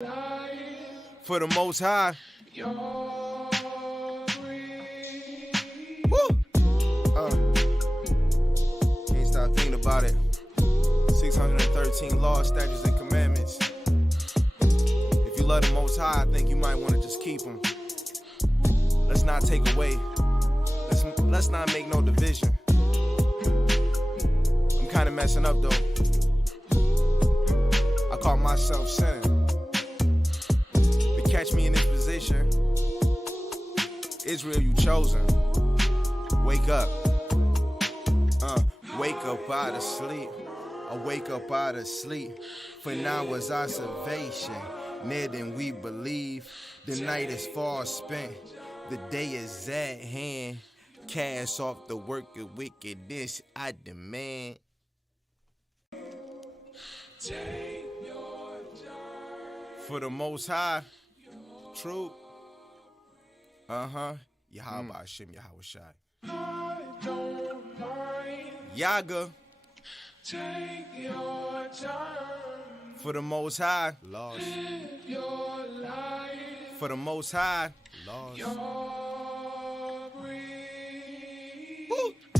For the Most High. Woo! Can't stop thinking about it. 613 laws, statutes, and commandments. If you love the Most High, I think you might want to just keep them. Let's not take away. Let's not make no division. I'm kind of messing up though. I caught myself sinning. But catch me in this position. Israel, you chosen. Wake up. Wake up out of sleep. I wake up out of sleep. For now is our salvation. Near than we believe. The night is far spent. The day is at hand. Cast off the work of wickedness, I demand. Take your time. For the Most High. True. Yahweh Hashem, Yahweh Shai. Yaga. Take your time. For the Most High. Lost. Live your life. For the Most High. Lost.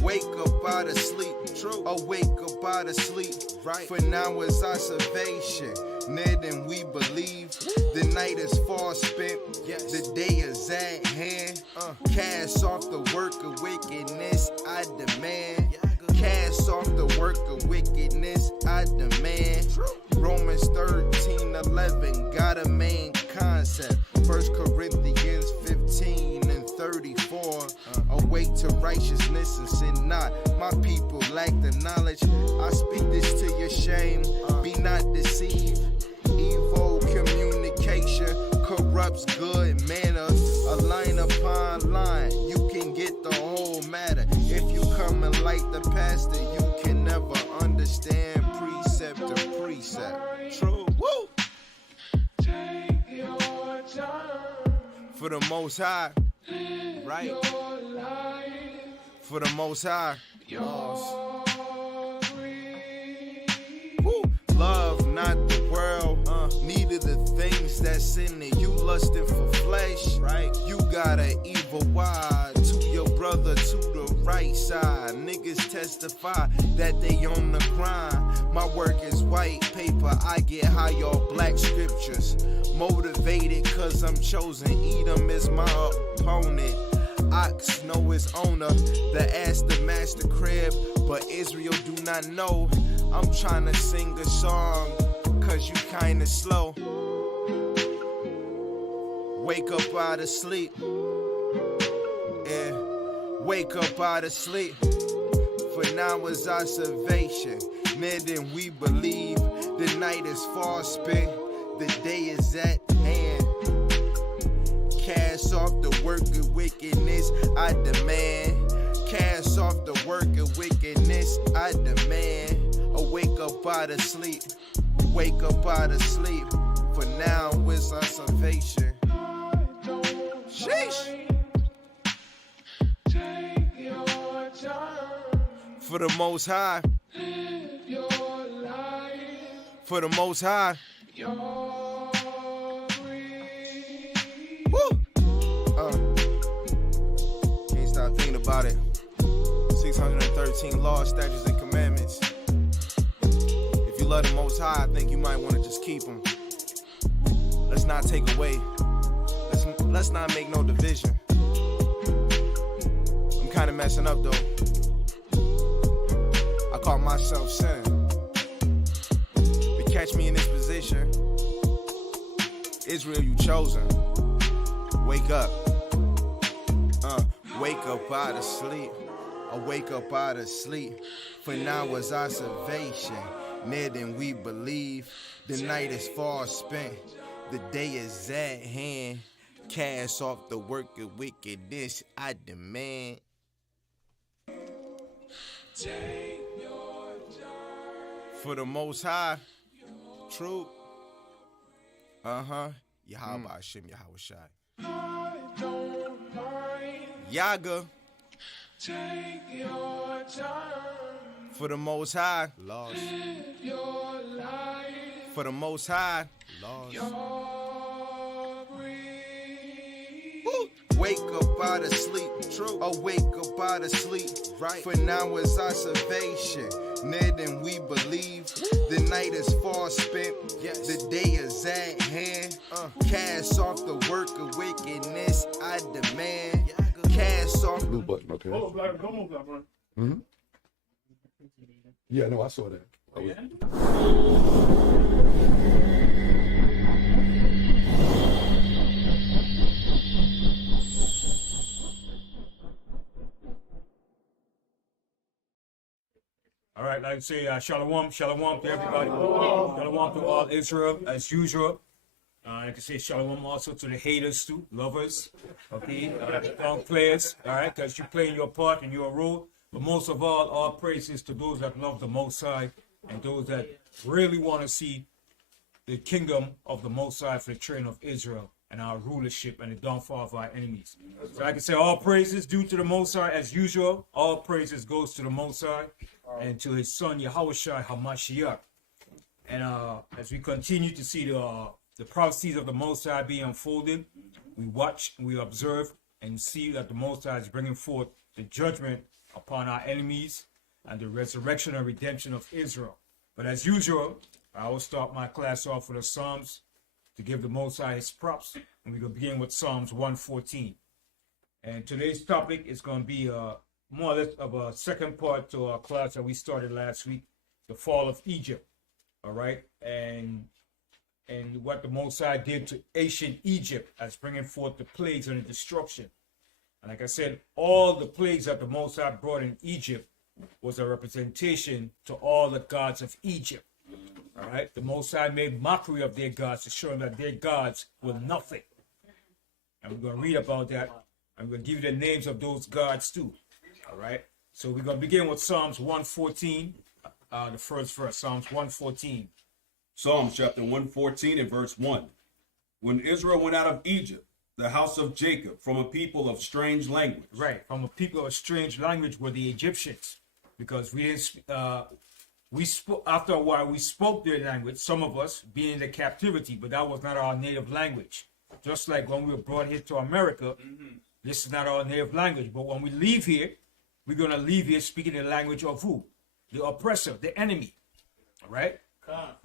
Wake up out of sleep, true. I wake up out of sleep, right? For now is our salvation, near than we believe. The night is far spent, yes. The day is at hand. Cast off the work of wickedness, I demand. Cast off the work of wickedness, I demand. Romans 13:11 got a main concept. 1 Corinthians 15:34. Awake to righteousness and sin not. My people lack the knowledge. I speak this to your shame. Be not deceived. Evil communication corrupts good manners. A line upon line, you can get the whole matter. If you come and like the pastor, you can never understand precept to precept. True. Woo! Take your time. For the Most High. Right. For the Most High. Woo. Love not the world, neither the things that's in it. You lusting for flesh, right? You got an evil why to your brother to the right side. Niggas testify that they on the grind. My work is white paper, I get high off black scriptures. Motivated cause I'm chosen, Edom is my opponent. Ox know his owner, the ass the master crib, but Israel do not know. I'm tryna sing a song, cause you kinda slow. Wake up out of sleep. Yeah, wake up out of sleep. For now is our salvation, near than we believe. The night is far spent, the day is at hand. Cast off the work of wickedness, I demand. Cast off the work of wickedness, I demand. Wake up out of sleep, wake up out of sleep. For now is our salvation. Sheesh. Take your time. For the Most High. Live your life. For the Most High. Woo! Can't stop thinking about it. 613 laws, statutes, and commandments. If you love the Most High, I think you might want to just keep them. Let's not take away. Let's not make no division. I'm kind of messing up though. I caught myself sinning. But catch me in this position. Israel, you chosen. Wake up. Wake up out of sleep. I wake up out of sleep. For now is our salvation, near than we believe. The night is far spent. The day is at hand. Cast off the work of wickedness, I demand. Take your time. For the Most High. True. Yahweh Hashem, Yahweh Shai. Yaga. Take your time. For the Most High. Lost. Live your life. For the Most High. Lost. Awake up out of sleep, true. Awake up out of sleep, right? For now is observation. Near than we believe. The night is far spent. Yes. The day is at hand. Cast off the work of wickedness. I demand. Cast off. Blue button, okay. Oh, black, come on, black, bro. Mm-hmm. Yeah, no, I saw that. All right, like I say, shalom, shalom to everybody. Shalom to all Israel, as usual. I can say shalom also to the haters too, lovers, okay, strong players, all right, because you're playing your part and your role. But most of all praises to those that love the Most High and those that really want to see the kingdom of the Most High for the children of Israel and our rulership and the downfall of our enemies. So I can say all praises due to the Most High as usual. All praises goes to the Most High and to his son Yahushua HaMashiach. And as we continue to see the prophecies of the Most High being unfolded, we watch, we observe, and see that the Most High is bringing forth the judgment upon our enemies and the resurrection and redemption of Israel. But as usual, I will start my class off with the Psalms to give the Most High his props. And we're going to begin with Psalms 114. And today's topic is going to be more or less of a second part to our class that we started last week, the fall of Egypt. All right. And what the Most High did to ancient Egypt as bringing forth the plagues and the destruction. And like I said, all the plagues that the Most High brought in Egypt was a representation to all the gods of Egypt. All right. The Most High made mockery of their gods to show them that their gods were nothing. And we're going to read about that. I'm going to give you the names of those gods too. All right. So we're going to begin with Psalms 114, the first verse, Psalms 114. Psalms chapter 114 and verse 1. When Israel went out of Egypt, the house of Jacob, from a people of strange language. Right, from a people of strange language were the Egyptians. Because we didn't, after a while, we spoke their language, some of us being in the captivity, but that was not our native language. Just like when we were brought here to America, this is not our native language. But when we leave here, we're going to leave here speaking the language of who? The oppressor, the enemy. All right?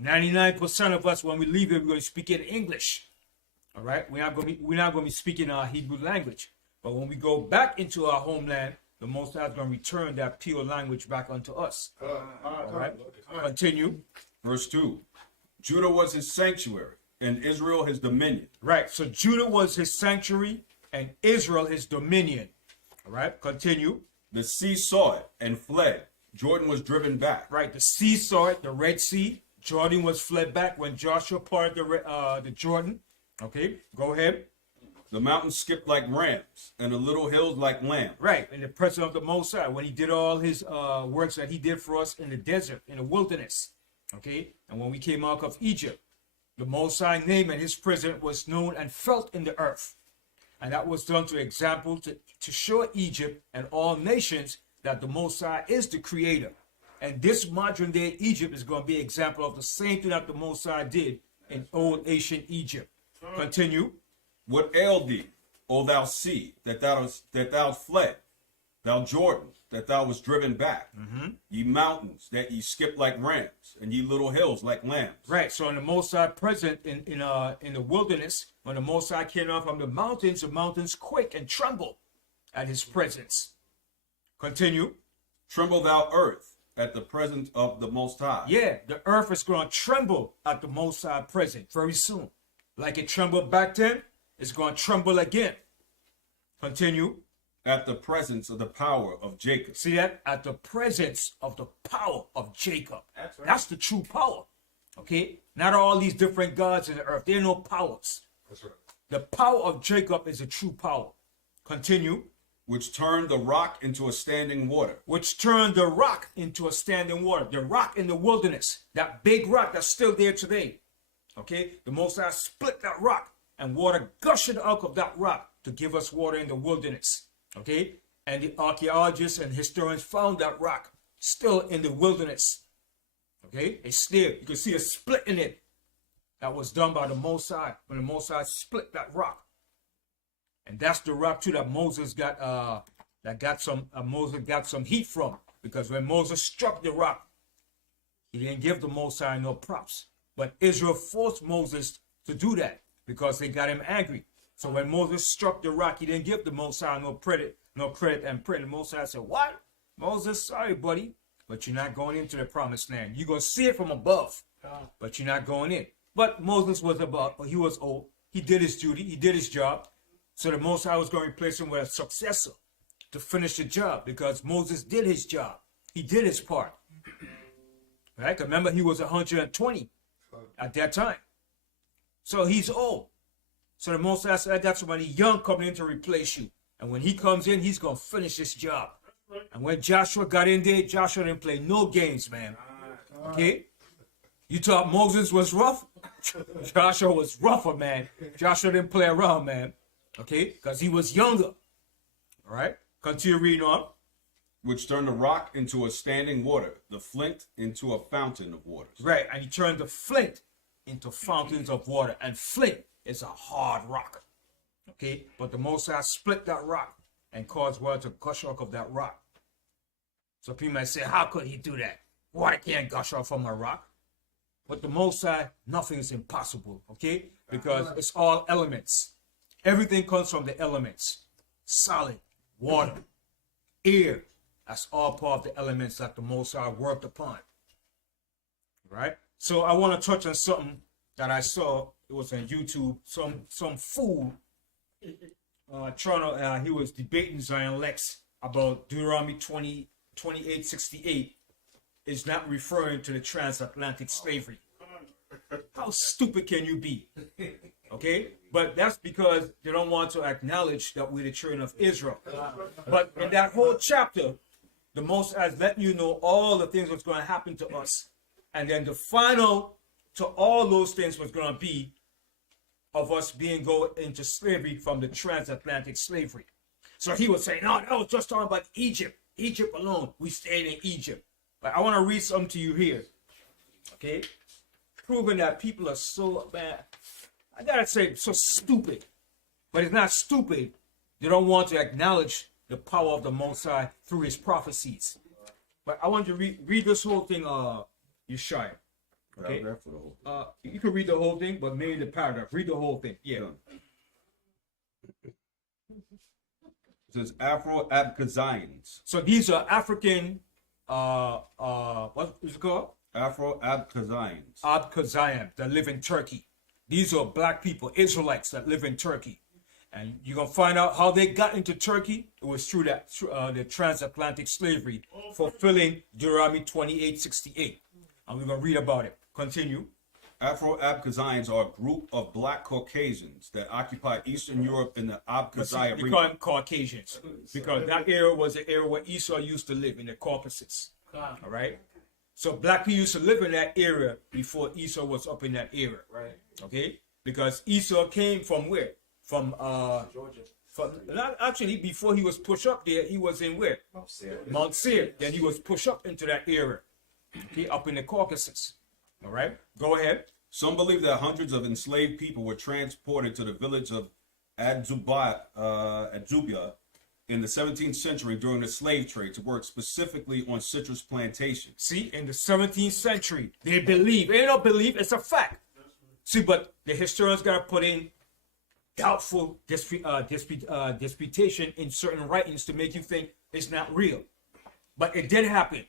99% of us, when we leave here, we're going to speak in English. All right? We're not going to be speaking our Hebrew language. But when we go back into our homeland, the Most High is going to return that pure language back unto us. All right? Continue. Verse 2. Judah was his sanctuary, and Israel his dominion. Right. So Judah was his sanctuary, and Israel his dominion. All right? Continue. The sea saw it and fled. Jordan was driven back. Right. The sea saw it, the Red Sea. Jordan was fled back when Joshua parted the Jordan. Okay, go ahead. The mountains skipped like rams, and the little hills like lambs. Right, in the presence of the Most High, when he did all his works that he did for us in the desert, in the wilderness. Okay, and when we came out of Egypt, the Most High name and his presence was known and felt in the earth. And that was done to example to show Egypt and all nations that the Most High is the creator. And this modern day Egypt is going to be an example of the same thing that the Most High did in old ancient Egypt. Continue. What ailed thee, O thou sea, that thou fled, thou Jordan, that thou was driven back, ye mountains, that ye skipped like rams, and ye little hills like lambs. Right. So in the Most High present in the wilderness, when the Most High came down from the mountains quake and tremble at his presence. Continue. Tremble thou earth at the presence of the Most High. Yeah, the earth is going to tremble at the Most High present very soon. Like it trembled back then, it's going to tremble again. Continue. At the presence of the power of Jacob. See that? At the presence of the power of Jacob. That's right. That's the true power. Okay? Not all these different gods in the earth. There are no powers. That's right. The power of Jacob is a true power. Continue. Which turned the rock into a standing water. Which turned the rock into a standing water. The rock in the wilderness. That big rock that's still there today. Okay? The Most High split that rock and water gushed out of that rock to give us water in the wilderness. Okay? And the archaeologists and historians found that rock still in the wilderness. Okay? It's there. You can see a split in it. That was done by the Most High when the Most High split that rock. And that's the rock too that Moses got Moses got some heat from, because when Moses struck the rock, he didn't give the Most High no props. But Israel forced Moses to do that because they got him angry. So when Moses struck the rock, he didn't give the Most High no credit, and pray. The Most High said, "What? Moses, sorry, buddy, but you're not going into the promised land. You're going to see it from above, but you're not going in." But Moses was he was old. He did his duty. He did his job. So the Most High was going to replace him with a successor to finish the job, because Moses did his job. He did his part. Right? Remember, he was 120 at that time. So he's old. So the Most High said, "I got somebody young coming in to replace you. And when he comes in, he's going to finish this job." And when Joshua got in there, Joshua didn't play no games, man. Okay? You thought Moses was rough? Joshua was rougher, man. Joshua didn't play around, man. Okay? Because he was younger. All right? Continue reading on. Which turned the rock into a standing water, the flint into a fountain of waters. Right, and he turned the flint into fountains of water. And flint is a hard rock. Okay? But the Most High split that rock and caused water to gush off of that rock. So people might say, how could he do that? Water can't gush off from a rock. But the Most High, nothing is impossible. Okay? Because it's all elements. Everything comes from the elements. Solid, water, air. That's all part of the elements that the Most High worked upon. Right? So I want to touch on something that I saw. It was on YouTube. Some fool he was debating Zion Lex about Deuteronomy 28:68 is not referring to the transatlantic slavery. How stupid can you be? Okay? But that's because they don't want to acknowledge that we're the children of Israel. But in that whole chapter, the Most High is letting you know all the things that's going to happen to us. And then the final to all those things was going to be of us being going into slavery from the transatlantic slavery. So he was saying, no, that was just talking about Egypt. Egypt alone. We stayed in Egypt. But I want to read something to you here. Okay? Proving that people are so bad. I got to say, so stupid. But it's not stupid. They don't want to acknowledge the power of the Most High through his prophecies. But I want you to read this whole thing, Yeshaya. Okay? You can read the whole thing, but maybe the paragraph. Read the whole thing. Yeah. It says Afro-Abkhazians. So these are African, what is it called? Afro-Abkhazians. Abkhazian that live in Turkey. These are black people, Israelites that live in Turkey. And you're going to find out how they got into Turkey. It was through that the transatlantic slavery, fulfilling Deuteronomy 28:68. And we're going to read about it. Continue. Afro-Abkhazians are a group of black Caucasians that occupy Eastern Europe in the Abkhazia They region. call them Caucasians because that area was the area where Esau used to live, in the Caucasus. All right? So black people used to live in that area before Esau was up in that area. Right. Okay? Because Esau came from where? From Georgia. actually, before he was pushed up there, he was in where? Mount Seir. Then he was pushed up into that area. Okay, up in the Caucasus. All right, go ahead. Some believe that hundreds of enslaved people were transported to the village of Adzubia in the 17th century during the slave trade to work specifically on citrus plantations. See, in the 17th century, they believe. They don't believe, it's a fact. See, but the historians got to put in doubtful disputation in certain writings to make you think it's not real. But it did happen.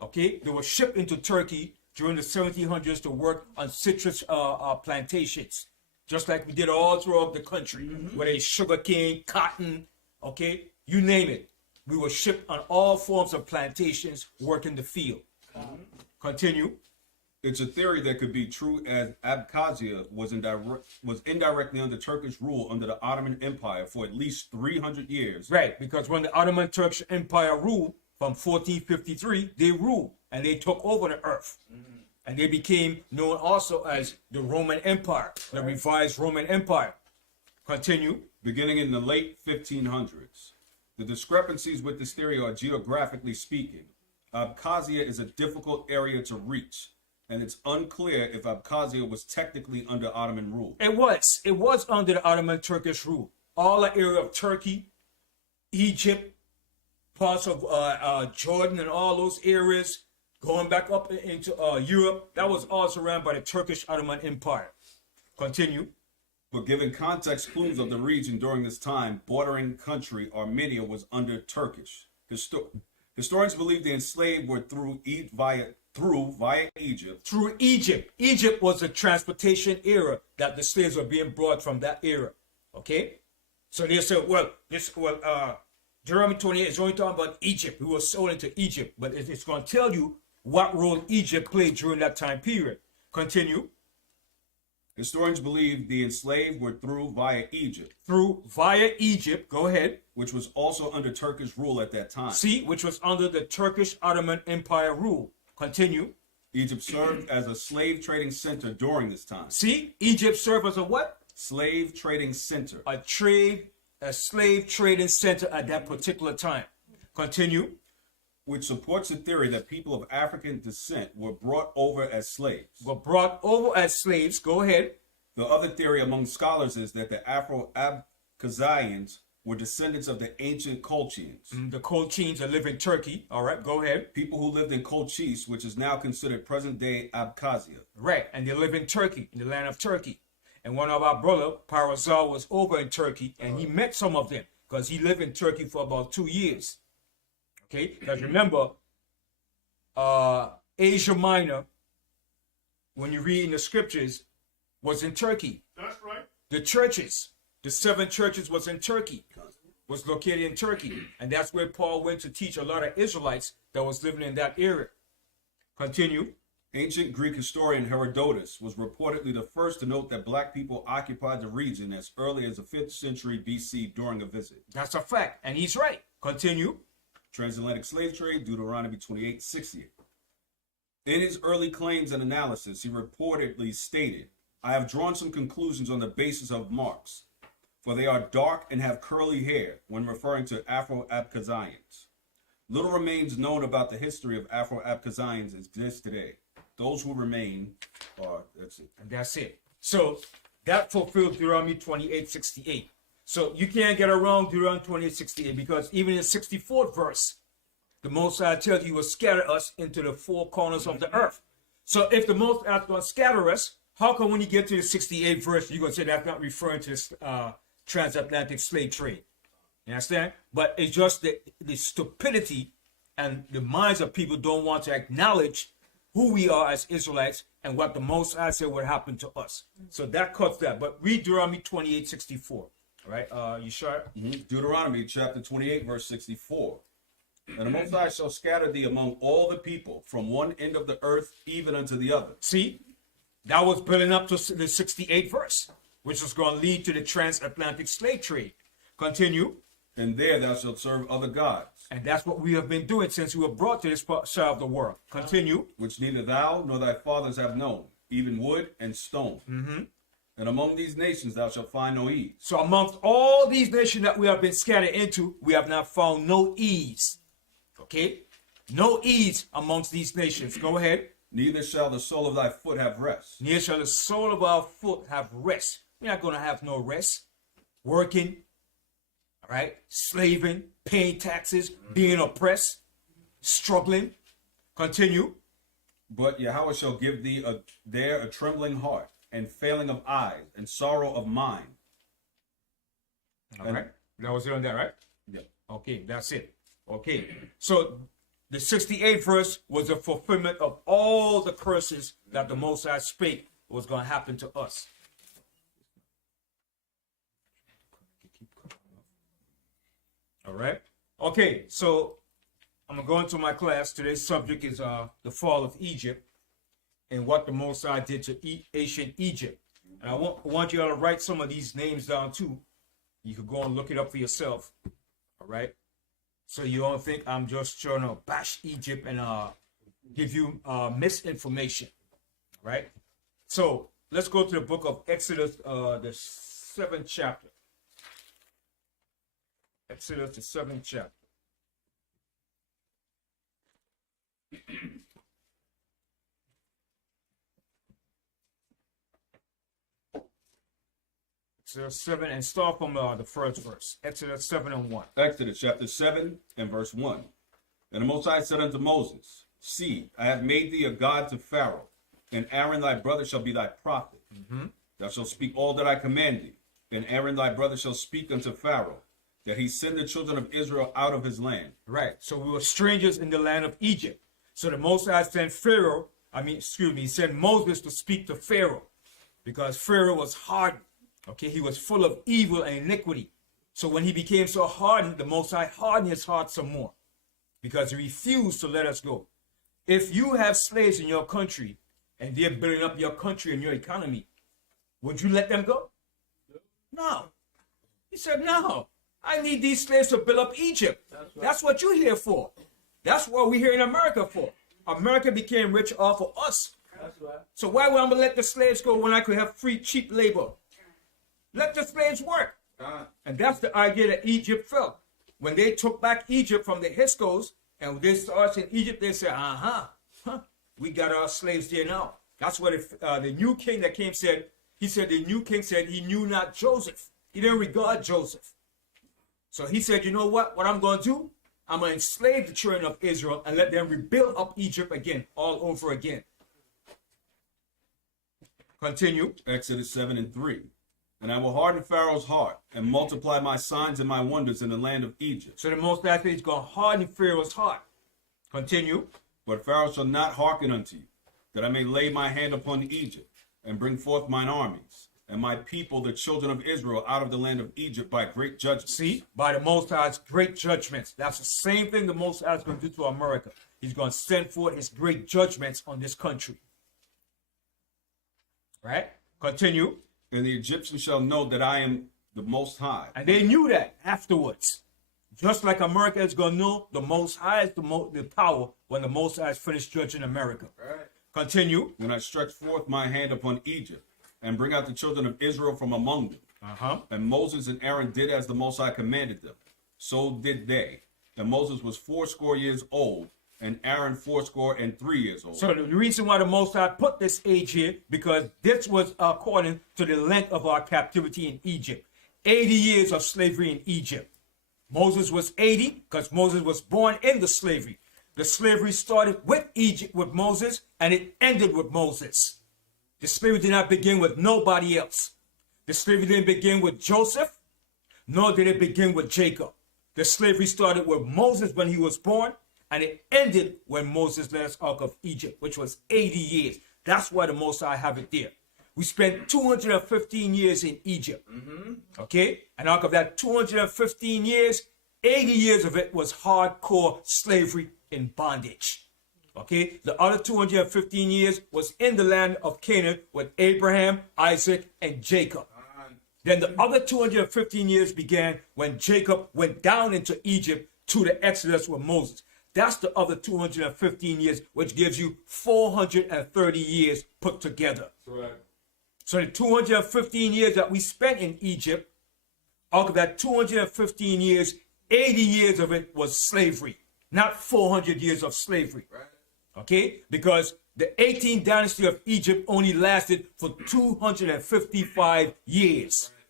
Okay, they were shipped into Turkey during the 1700s to work on citrus plantations, just like we did all throughout the country, whether it's sugarcane, cotton, okay, you name it. We were shipped on all forms of plantations, working the field. Continue. It's a theory that could be true, as Abkhazia was indirectly under Turkish rule under the Ottoman Empire for at least 300 years. Right, because when the Ottoman Turkish Empire ruled from 1453, they ruled and they took over the earth. And they became known also as the Roman Empire, the revised Roman Empire. Continue. Beginning in the late 1500s. The discrepancies with this theory are, geographically speaking, Abkhazia is a difficult area to reach, and it's unclear if Abkhazia was technically under Ottoman rule. It was under the Ottoman Turkish rule. all the area of Turkey, Egypt, parts of Jordan and all those areas, going back up into Europe, that was all surrounded by the Turkish Ottoman Empire. Continue. But given context clues of the region during this time, bordering country Armenia was under Turkish. Historians believe the enslaved were via Egypt. Through Egypt. Egypt was the transportation era that the slaves were being brought from that era. Okay? So they said, Deuteronomy 28 is only talking about Egypt. We were sold into Egypt. But it's going to tell you what role Egypt played during that time period. Continue. Historians believe the enslaved were via Egypt. Via Egypt. Go ahead. Which was also under Turkish rule at that time. See, which was under the Turkish Ottoman Empire rule. Continue. Egypt served as a slave trading center during this time. See, Egypt served as a what? Slave trading center. A slave trading center at that particular time. Continue. Which supports the theory that people of African descent were brought over as slaves. Go ahead. The other theory among scholars is that the Afro-Abkhazians were descendants of the ancient Colchians. The Colchians that live in Turkey. All right, go ahead. People who lived in Colchis, which is now considered present-day Abkhazia. Right, and they live in Turkey, in the land of Turkey. And one of our brother, Parazal, was over in Turkey, and he met some of them because he lived in Turkey for about 2 years. Okay, because remember, Asia Minor, when you read in the scriptures, was in Turkey. That's right. The churches, the 7 churches was in Turkey, was located in Turkey. And that's where Paul went to teach a lot of Israelites that was living in that area. Continue. Ancient Greek historian Herodotus was reportedly the first to note that black people occupied the region as early as the 5th century BC during a visit. That's a fact, and he's right. Continue. Transatlantic slave trade, Deuteronomy 28:68. In his early claims and analysis, he reportedly stated, I have drawn some conclusions on the basis of marks, for they are dark and have curly hair, when referring to Afro-Abkhazians. Little remains known about the history of Afro-Abkhazians exists today. Those who remain are, that's it. And that's it. So that fulfilled Deuteronomy 28:68. So you can't get around Deuteronomy 28:68 because even in the 64th verse, the Most High tells you he will scatter us into the 4 corners of the earth. So if the Most High is going to scatter us, how come when you get to the 68th verse, you're going to say that's not referring to this transatlantic slave trade? You understand? But it's just the stupidity and the minds of people don't want to acknowledge who we are as Israelites and what the Most High said would happen to us. So that cuts that. But read Deuteronomy 28:64. All right, you sure? Deuteronomy chapter 28, verse 64. And the Most High shall scatter thee among all the people from one end of the earth even unto the other. See, that was building up to the 68th verse, which was going to lead to the transatlantic slave trade. Continue. And there thou shalt serve other gods. And that's what we have been doing since we were brought to this side of the world. Continue. Which neither thou nor thy fathers have known, even wood and stone. And among these nations thou shalt find no ease. So amongst all these nations that we have been scattered into, we have not found no ease. Okay? No ease amongst these nations. Go ahead. Neither shall the sole of thy foot have rest. Neither shall the sole of our foot have rest. We're not going to have no rest. Working, all right? Slaving, paying taxes, being oppressed, struggling. Continue. But Yahweh shall give thee there a trembling heart, and failing of eyes, and sorrow of mind. All right. That was it on that, right? Yeah. Okay, that's it. Okay. So the 68th verse was a fulfillment of all the curses that the Most High spake was going to happen to us. All right. Okay, so I'm going to go into my class. Today's subject is the fall of Egypt and what the Most High did to ancient Egypt. And I want you all to write some of these names down too. You could go and look it up for yourself. All right. So you don't think I'm just trying to bash Egypt and give you misinformation. Right. So let's go to the book of Exodus, the 7th chapter. Exodus, the 7th chapter. Exodus 7 and start from the first verse. Exodus 7 and 1. Exodus chapter 7 and verse 1. And the Most High said unto Moses, See, I have made thee a god to Pharaoh, and Aaron thy brother shall be thy prophet. Thou shalt speak all that I command thee, and Aaron thy brother shall speak unto Pharaoh, that he send the children of Israel out of his land. Right. So we were strangers in the land of Egypt. So the Most High sent he sent Moses to speak to Pharaoh, because Pharaoh was hardened. Okay, he was full of evil and iniquity. So when he became so hardened, the Most High hardened his heart some more, because he refused to let us go. If you have slaves in your country and they're building up your country and your economy, would you let them go? No. He said, no. I need these slaves to build up Egypt. That's what you're here for. That's what we're here in America for. America became rich off of us. So why would I let the slaves go when I could have free, cheap labor? Let the slaves work. And that's the idea that Egypt felt. When they took back Egypt from the Hyksos, and they started in Egypt, they said, we got our slaves there now. That's what the new king that came said. He said the new king said he knew not Joseph. He didn't regard Joseph. So he said, you know what? What I'm going to do? I'm going to enslave the children of Israel and let them rebuild up Egypt again, all over again. Continue. Exodus 7 and 3. And I will harden Pharaoh's heart and multiply my signs and my wonders in the land of Egypt. So the Most High is going to harden Pharaoh's heart. Continue. But Pharaoh shall not hearken unto you, that I may lay my hand upon Egypt and bring forth mine armies and my people, the children of Israel, out of the land of Egypt by great judgments. See, by the Most High's great judgments. That's the same thing the Most High is going to do to America. He's going to send forth his great judgments on this country. Right? Continue. And the Egyptians shall know that I am the Most High. And they knew that afterwards. Just like America is going to know the Most High is the power when the Most High is finished judging America. Right. Continue. When I stretch forth my hand upon Egypt and bring out the children of Israel from among them. And Moses and Aaron did as the Most High commanded them. So did they. And Moses was 80 years old, and Aaron 83 years old. So the reason why the Most High put this age here, because this was according to the length of our captivity in Egypt. 80 years of slavery in Egypt. Moses was 80 because Moses was born in the slavery. The slavery started with Egypt, with Moses, and it ended with Moses. The slavery did not begin with nobody else. The slavery didn't begin with Joseph, nor did it begin with Jacob. The slavery started with Moses when he was born, and it ended when Moses led us out of Egypt, which was 80 years. That's why the Most High have it there. We spent 215 years in Egypt. Okay? And out of that 215 years, 80 years of it was hardcore slavery in bondage. Okay? The other 215 years was in the land of Canaan with Abraham, Isaac, and Jacob. Then the other 215 years began when Jacob went down into Egypt to the Exodus with Moses. That's the other 215 years, which gives you 430 years put together. Right. So the 215 years that we spent in Egypt, out of that 215 years, 80 years of it was slavery, not 400 years of slavery. Right. Okay? Because the 18th dynasty of Egypt only lasted for 255 years. Right.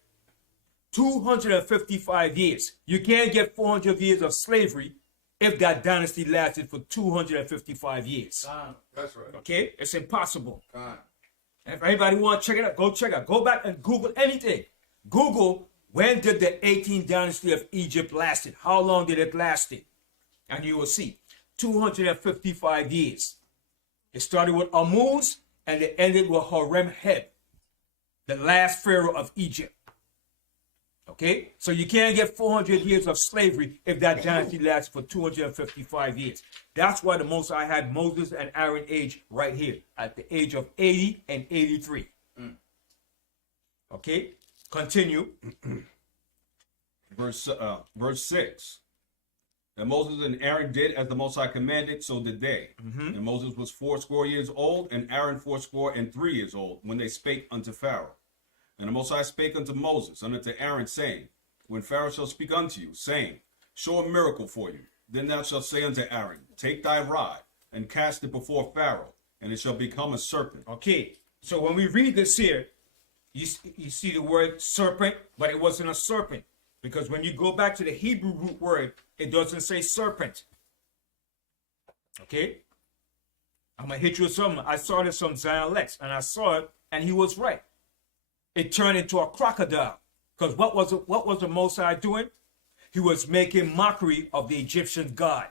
255 years. You can't get 400 years of slavery if that dynasty lasted for 255 years. That's right. Okay? It's impossible. And if anybody want to check it out, go check it out. Go back and Google anything. Google, when did the 18th dynasty of Egypt lasted? How long did it last? And you will see. 255 years. It started with Ammuz and it ended with Horemheb, the last pharaoh of Egypt. Okay, so you can't get 400 years of slavery if that dynasty lasts for 255 years. That's why the Most High had Moses and Aaron age right here at the age of 80 and 83. Okay, continue. Verse 6. And Moses and Aaron did as the Most High commanded, so did they. And Moses was 80 years old, and Aaron 83 years old, when they spake unto Pharaoh. And the Most High spake unto Moses and unto Aaron, saying, When Pharaoh shall speak unto you, saying, Show a miracle for you, then thou shalt say unto Aaron, Take thy rod, and cast it before Pharaoh, and it shall become a serpent. Okay, so when we read this here, you see the word serpent, but it wasn't a serpent. Because when you go back to the Hebrew root word, it doesn't say serpent. Okay? I'm going to hit you with something. I saw this from Zion Lex, and I saw it, and he was right. It turned into a crocodile. Because what was the Most High doing? He was making mockery of the Egyptian god.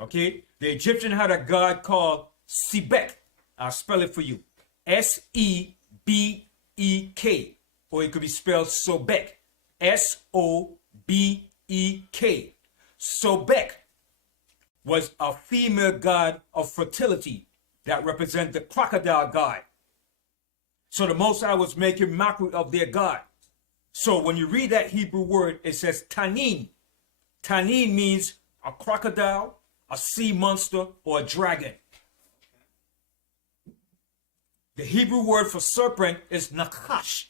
Okay? The Egyptian had a god called Sebek. I'll spell it for you. Sebek. Or it could be spelled Sobek. Sobek. Sobek was a female god of fertility that represents the crocodile god. So the Most High was making mockery of their god. So when you read that Hebrew word, it says tanin. Tanin means a crocodile, a sea monster, or a dragon. The Hebrew word for serpent is nakash.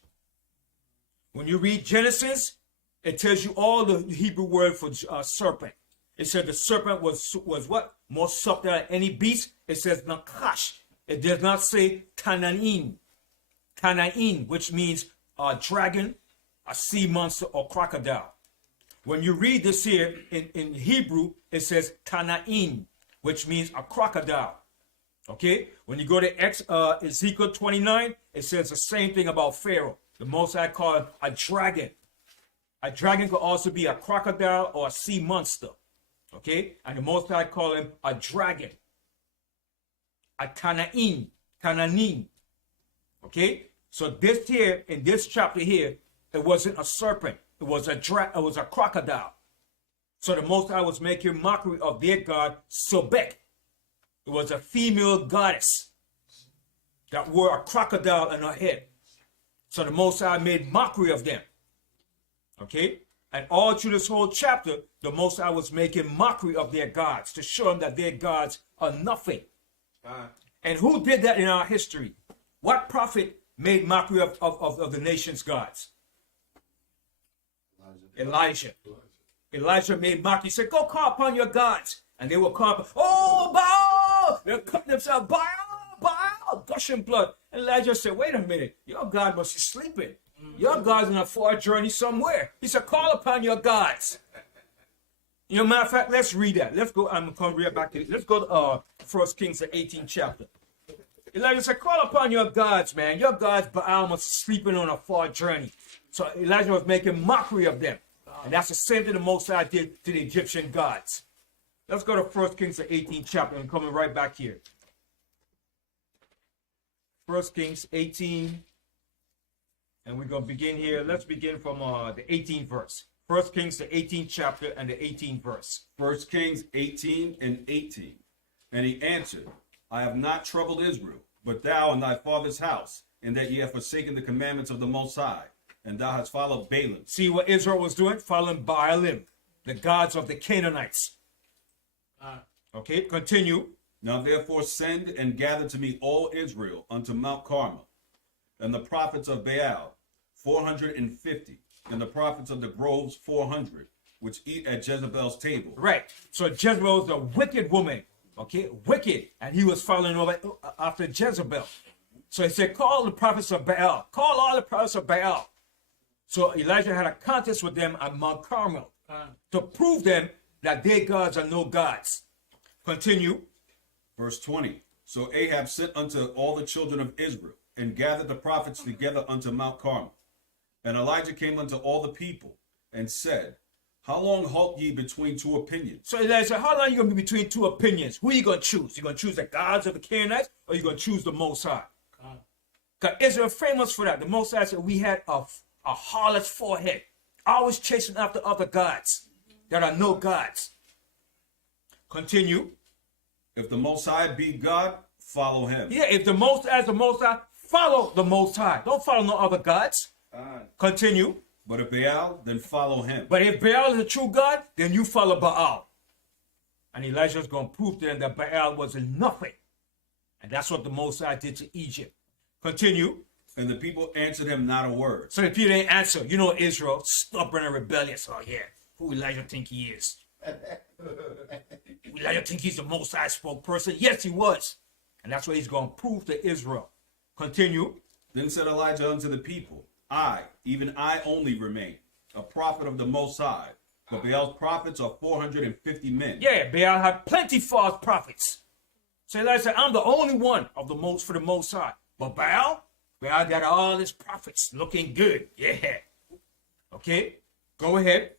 When you read Genesis, it tells you all the Hebrew word for serpent. It said the serpent was what? More subtle than any beast. It says nakash. It does not say tanain. Tanain, which means a dragon, a sea monster, or crocodile. When you read this here in Hebrew, it says tanain, which means a crocodile. Okay? When you go to Ezekiel 29, it says the same thing about Pharaoh. The Most High called him a dragon. A dragon could also be a crocodile or a sea monster. Okay? And the Most High called him a dragon. A Tananin. Okay? So this here, in this chapter here, it wasn't a serpent. It was a crocodile. So the Most High was making mockery of their god, Sobek. It was a female goddess that wore a crocodile in her head. So the Most High made mockery of them. Okay? And all through this whole chapter, the Most High was making mockery of their gods to show them that their gods are nothing. And who did that in our history? What prophet made mockery of the nation's gods? Elijah. Elijah made mockery. He said, go call upon your gods. And they will call upon, oh, Baal! They're cutting themselves, Baal, gushing blood. And Elijah said, wait a minute. Your God must be sleeping. Your God's on a far journey somewhere. He said, call upon your gods. You know, matter of fact, let's read that. Let's go. I'm going to read back to it. Let's go to 1 Kings, the 18th chapter. Elijah said, call upon your gods, man. Your gods, Baal, must be sleeping on a far journey. So Elijah was making mockery of them. And that's the same thing the Most High did to the Egyptian gods. Let's go to 1 Kings, the 18th chapter. I'm coming right back here. 1 Kings 18. And we're going to begin here. Let's begin from the 18th verse. 1 Kings, the 18th chapter and the 18th verse. 1 Kings 18 and 18. And he answered, I have not troubled Israel, but thou and thy father's house, in that ye have forsaken the commandments of the Most High, and thou hast followed Balaam. See what Israel was doing? Following Baalim, the gods of the Canaanites. Okay, continue. Now therefore send and gather to me all Israel unto Mount Carmel, and the prophets of Baal 450, and the prophets of the groves 400, which eat at Jezebel's table. Right. So Jezebel was a wicked woman. Okay, wicked. And he was following over after Jezebel. So he said, call the prophets of Baal. Call all the prophets of Baal. So Elijah had a contest with them at Mount Carmel to prove them that their gods are no gods. Continue. Verse 20. So Ahab sent unto all the children of Israel, and gathered the prophets together unto Mount Carmel. And Elijah came unto all the people, and said, how long halt ye between two opinions? So Elijah said, how long are you going to be between two opinions? Who are you going to choose? You going to choose the gods of the Canaanites, or you going to choose the Most High? Because Israel famous for that. The Most High said we had a harlot's forehead, always chasing after other gods that are no gods. Continue. If the Most High be God, follow him. Yeah, if the Most High is the Most High, follow the Most High. Don't follow no other gods. Continue. But if Baal, then follow him. But if Baal is a true God, then you follow Baal. And Elijah is going to prove to them that Baal was nothing. And that's what the Most High did to Egypt. Continue. And the people answered him not a word. So the people didn't answer. You know Israel, stubborn and rebellious. Oh yeah, who Elijah think he is? Elijah think he's the Most High spokesperson? Yes, he was. And that's what he's going to prove to Israel. Continue. Then said Elijah unto the people, I, even I only remain, a prophet of the Most High. But Baal's prophets are 450 men. Yeah, Baal had plenty false prophets. So Elijah said, I'm the only one of the most for the Most High. But Baal got all his prophets looking good. Yeah. Okay, go ahead.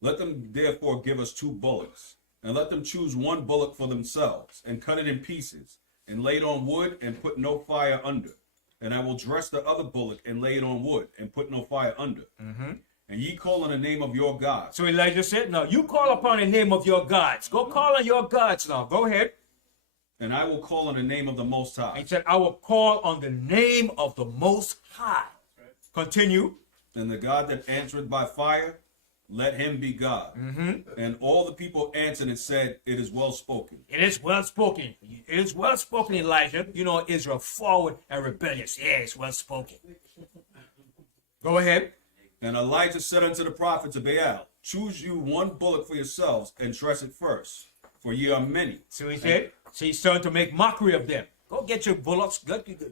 Let them therefore give us 2 bullocks, and let them choose 1 bullock for themselves, and cut it in pieces, and lay it on wood, and put no fire under. And I will dress the other bullock, and lay it on wood, and put no fire under. And ye call on the name of your God. So Elijah said, no, you call upon the name of your gods. Go call on your gods now. Go ahead. And I will call on the name of the Most High. He said, I will call on the name of the Most High. Continue. And the God that answereth by fire, let him be God. And all the people answered and said, it is well spoken. It is well spoken. It is well spoken, Elijah. You know, Israel forward and rebellious. Yeah, it's well spoken. Go ahead. And Elijah said unto the prophets of Baal, choose you 1 bullock for yourselves, and dress it first, for ye are many. So he said, so he's starting to make mockery of them. Go get your bullocks,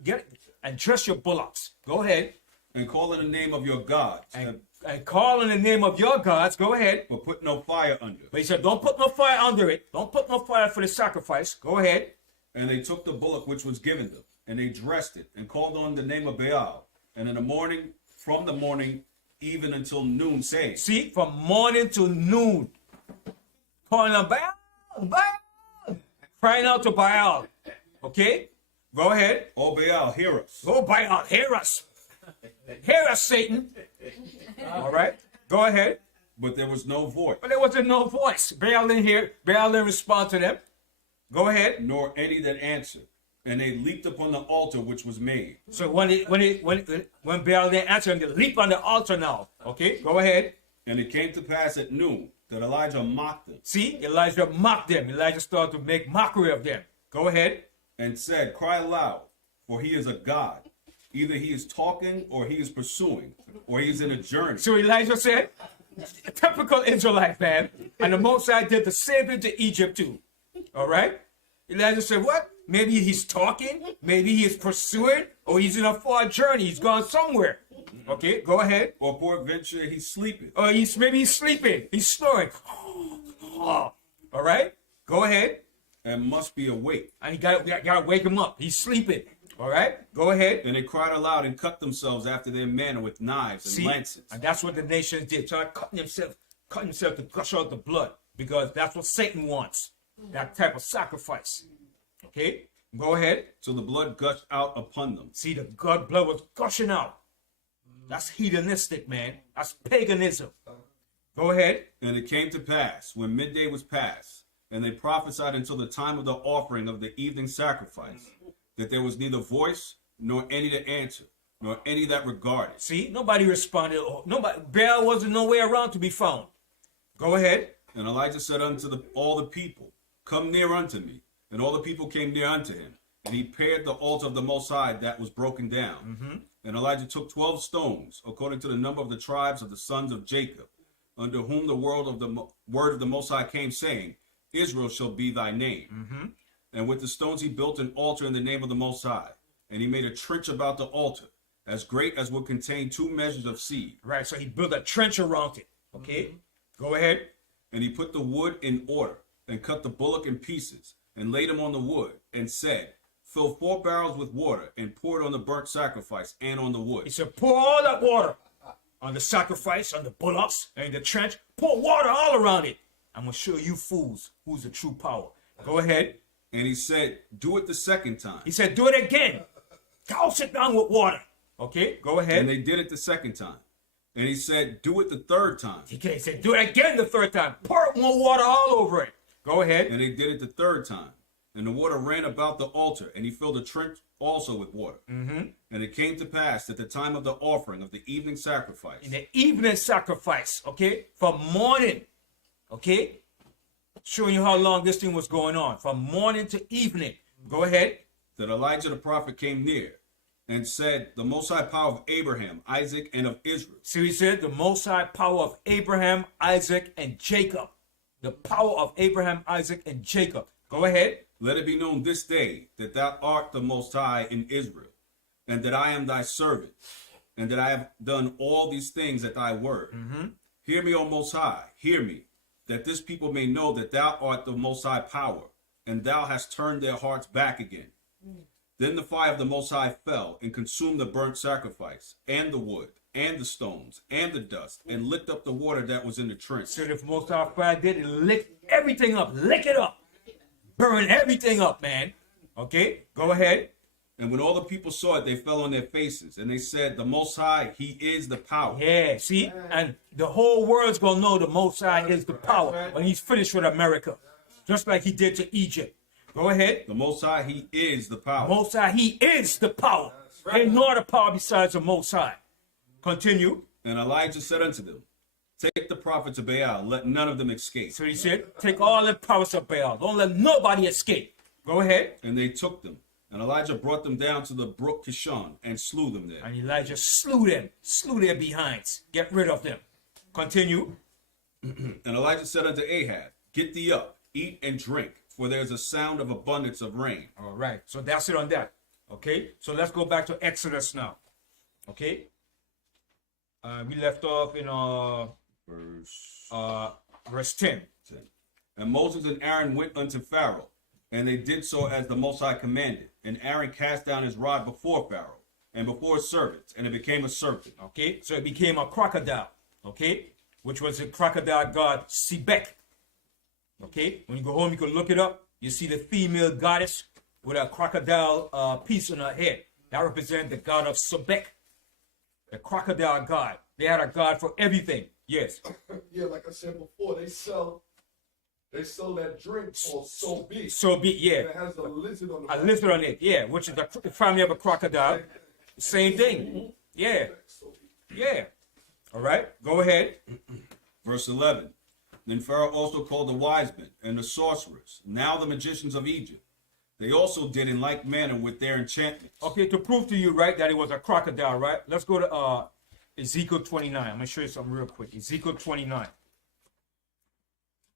get and dress your bullocks. Go ahead. And call in the name of your gods. And call in the name of your gods. Go ahead. But put no fire under. But he said, don't put no fire under it. Don't put no fire for the sacrifice. Go ahead. And they took the bullock which was given them, and they dressed it, and called on the name of Baal. And in the morning, from the morning, even until noon, saying. See, from morning to noon. Calling on Baal, Baal. Crying out to Baal. Okay? Go ahead. O Baal, hear us. Oh, Baal, hear us. Hear us, Satan. All right? Go ahead. But there was no voice, But there wasn't no voice. Baal didn't hear. Baal didn't respond to them. Go ahead. nor any that answered. And they leaped upon the altar which was made. So when Baal didn't answer, they leap on the altar now. Okay, go ahead. And it came to pass at noon that Elijah mocked them, See, Elijah mocked them. Elijah started to make mockery of them. Go ahead. and said, cry aloud, for he is a God. Either he is talking, or he is pursuing, or he is in a journey. So Elijah said, a typical Israelite, man. And the Most High did the same thing to Egypt too. All right? Elijah said, what? Maybe he's talking, maybe he is pursuing, or he's in a far journey. He's gone somewhere. Okay, go ahead. Or peradventure he's sleeping. Or maybe he's sleeping. He's snoring. All right? Go ahead. And must be awake. And you gotta wake him up. He's sleeping. All right? Go ahead. And they cried aloud and cut themselves after their manner with knives and lances. And that's what the nations did. Started cutting himself to gush out the blood. Because that's what Satan wants. That type of sacrifice. Okay? Go ahead. So the blood gushed out upon them. See, the blood was gushing out. That's hedonistic, man. That's paganism. Go ahead. And it came to pass, when midday was past, and they prophesied until the time of the offering of the evening sacrifice, that there was neither voice, nor any to answer, nor any that regarded. See, nobody responded. Nobody. Baal wasn't nowhere around to be found. Go ahead. And Elijah said unto all the people, come near unto me. And all the people came near unto him. And he pared the altar of the Most High that was broken down. And Elijah took 12 stones, according to the number of the tribes of the sons of Jacob, unto whom the word of the Most High came, saying, Israel shall be thy name. And with the stones he built an altar in the name of the Most High. And he made a trench about the altar, as great as would contain 2 measures of seed. Right, so he built a trench around it. Okay, go ahead. And he put the wood in order, and cut the bullock in pieces, and laid him on the wood, and said, fill 4 barrels with water, and pour it on the burnt sacrifice and on the wood. He said, pour all that water on the sacrifice, on the bullocks, and the trench. Pour water all around it. I'm going to show you fools who's the true power. Go ahead. And he said, do it the second time. He said, do it again. Douse it down with water. Okay, go ahead. And they did it the second time. And he said, do it the third time. He said, do it again the third time. Pour more water all over it. Go ahead. And they did it the third time. And the water ran about the altar, and he filled the trench also with water. And it came to pass at the time of the offering of the evening sacrifice. In the evening sacrifice, okay, from morning, okay, showing you how long this thing was going on, from morning to evening. Go ahead. That Elijah the prophet came near and said, the Most High power of Abraham, Isaac, and of Israel. So he said, the Most High power of Abraham, Isaac, and Jacob. The power of Abraham, Isaac, and Jacob. Go ahead. Let it be known this day that thou art the Most High in Israel, and that I am thy servant, and that I have done all these things at thy word. Hear me, O Most High, hear me, that this people may know that thou art the Most High power, and thou hast turned their hearts back again. Then the fire of the Most High fell and consumed the burnt sacrifice, and the wood, and the stones, and the dust, and licked up the water that was in the trench. So the Most High fire did, it licked everything up. Lick it up. Burn everything up, man. Okay, go ahead. And when all the people saw it, they fell on their faces, and they said, the Most High, he is the power. Yeah, see? And the whole world's going to know the Most High is the power when he's finished with America. Just like he did to Egypt. Go ahead. The Most High, he is the power. Most High, he is the power. Ain't no other power besides the Most High. Continue. And Elijah said unto them, take the prophets of Baal, let none of them escape. So he said, take all the powers of Baal. Don't let nobody escape. Go ahead. And they took them. And Elijah brought them down to the brook Kishon and slew them there. And Elijah slew them, slew their behinds. Get rid of them. Continue. And Elijah said unto Ahab, get thee up, eat and drink, for there is a sound of abundance of rain. All right. So that's it on that. Okay. So let's go back to Exodus now. Okay. We left off in verse 10. And Moses and Aaron went unto Pharaoh, and they did so as the Most High commanded. And Aaron cast down his rod before Pharaoh and before his servants, and it became a serpent. Okay, so it became a crocodile. Okay, which was the crocodile god Sebek. Okay, when you go home, you can look it up. You see the female goddess with a crocodile piece on her head. That represents the god of Sebek, the crocodile god. They had a god for everything. Yes. Yeah, like I said before, they sell that drink called So Be. So be, yeah. It has a lizard on the A lizard on it, yeah, which is the family of a crocodile. Same thing. Yeah. Yeah. All right, go ahead. Verse 11. Then Pharaoh also called the wise men and the sorcerers, now the magicians of Egypt. They also did in like manner with their enchantments. Okay, to prove to you, right, that it was a crocodile, right? Let's go to Ezekiel 29. I'm going to show you something real quick. Ezekiel 29.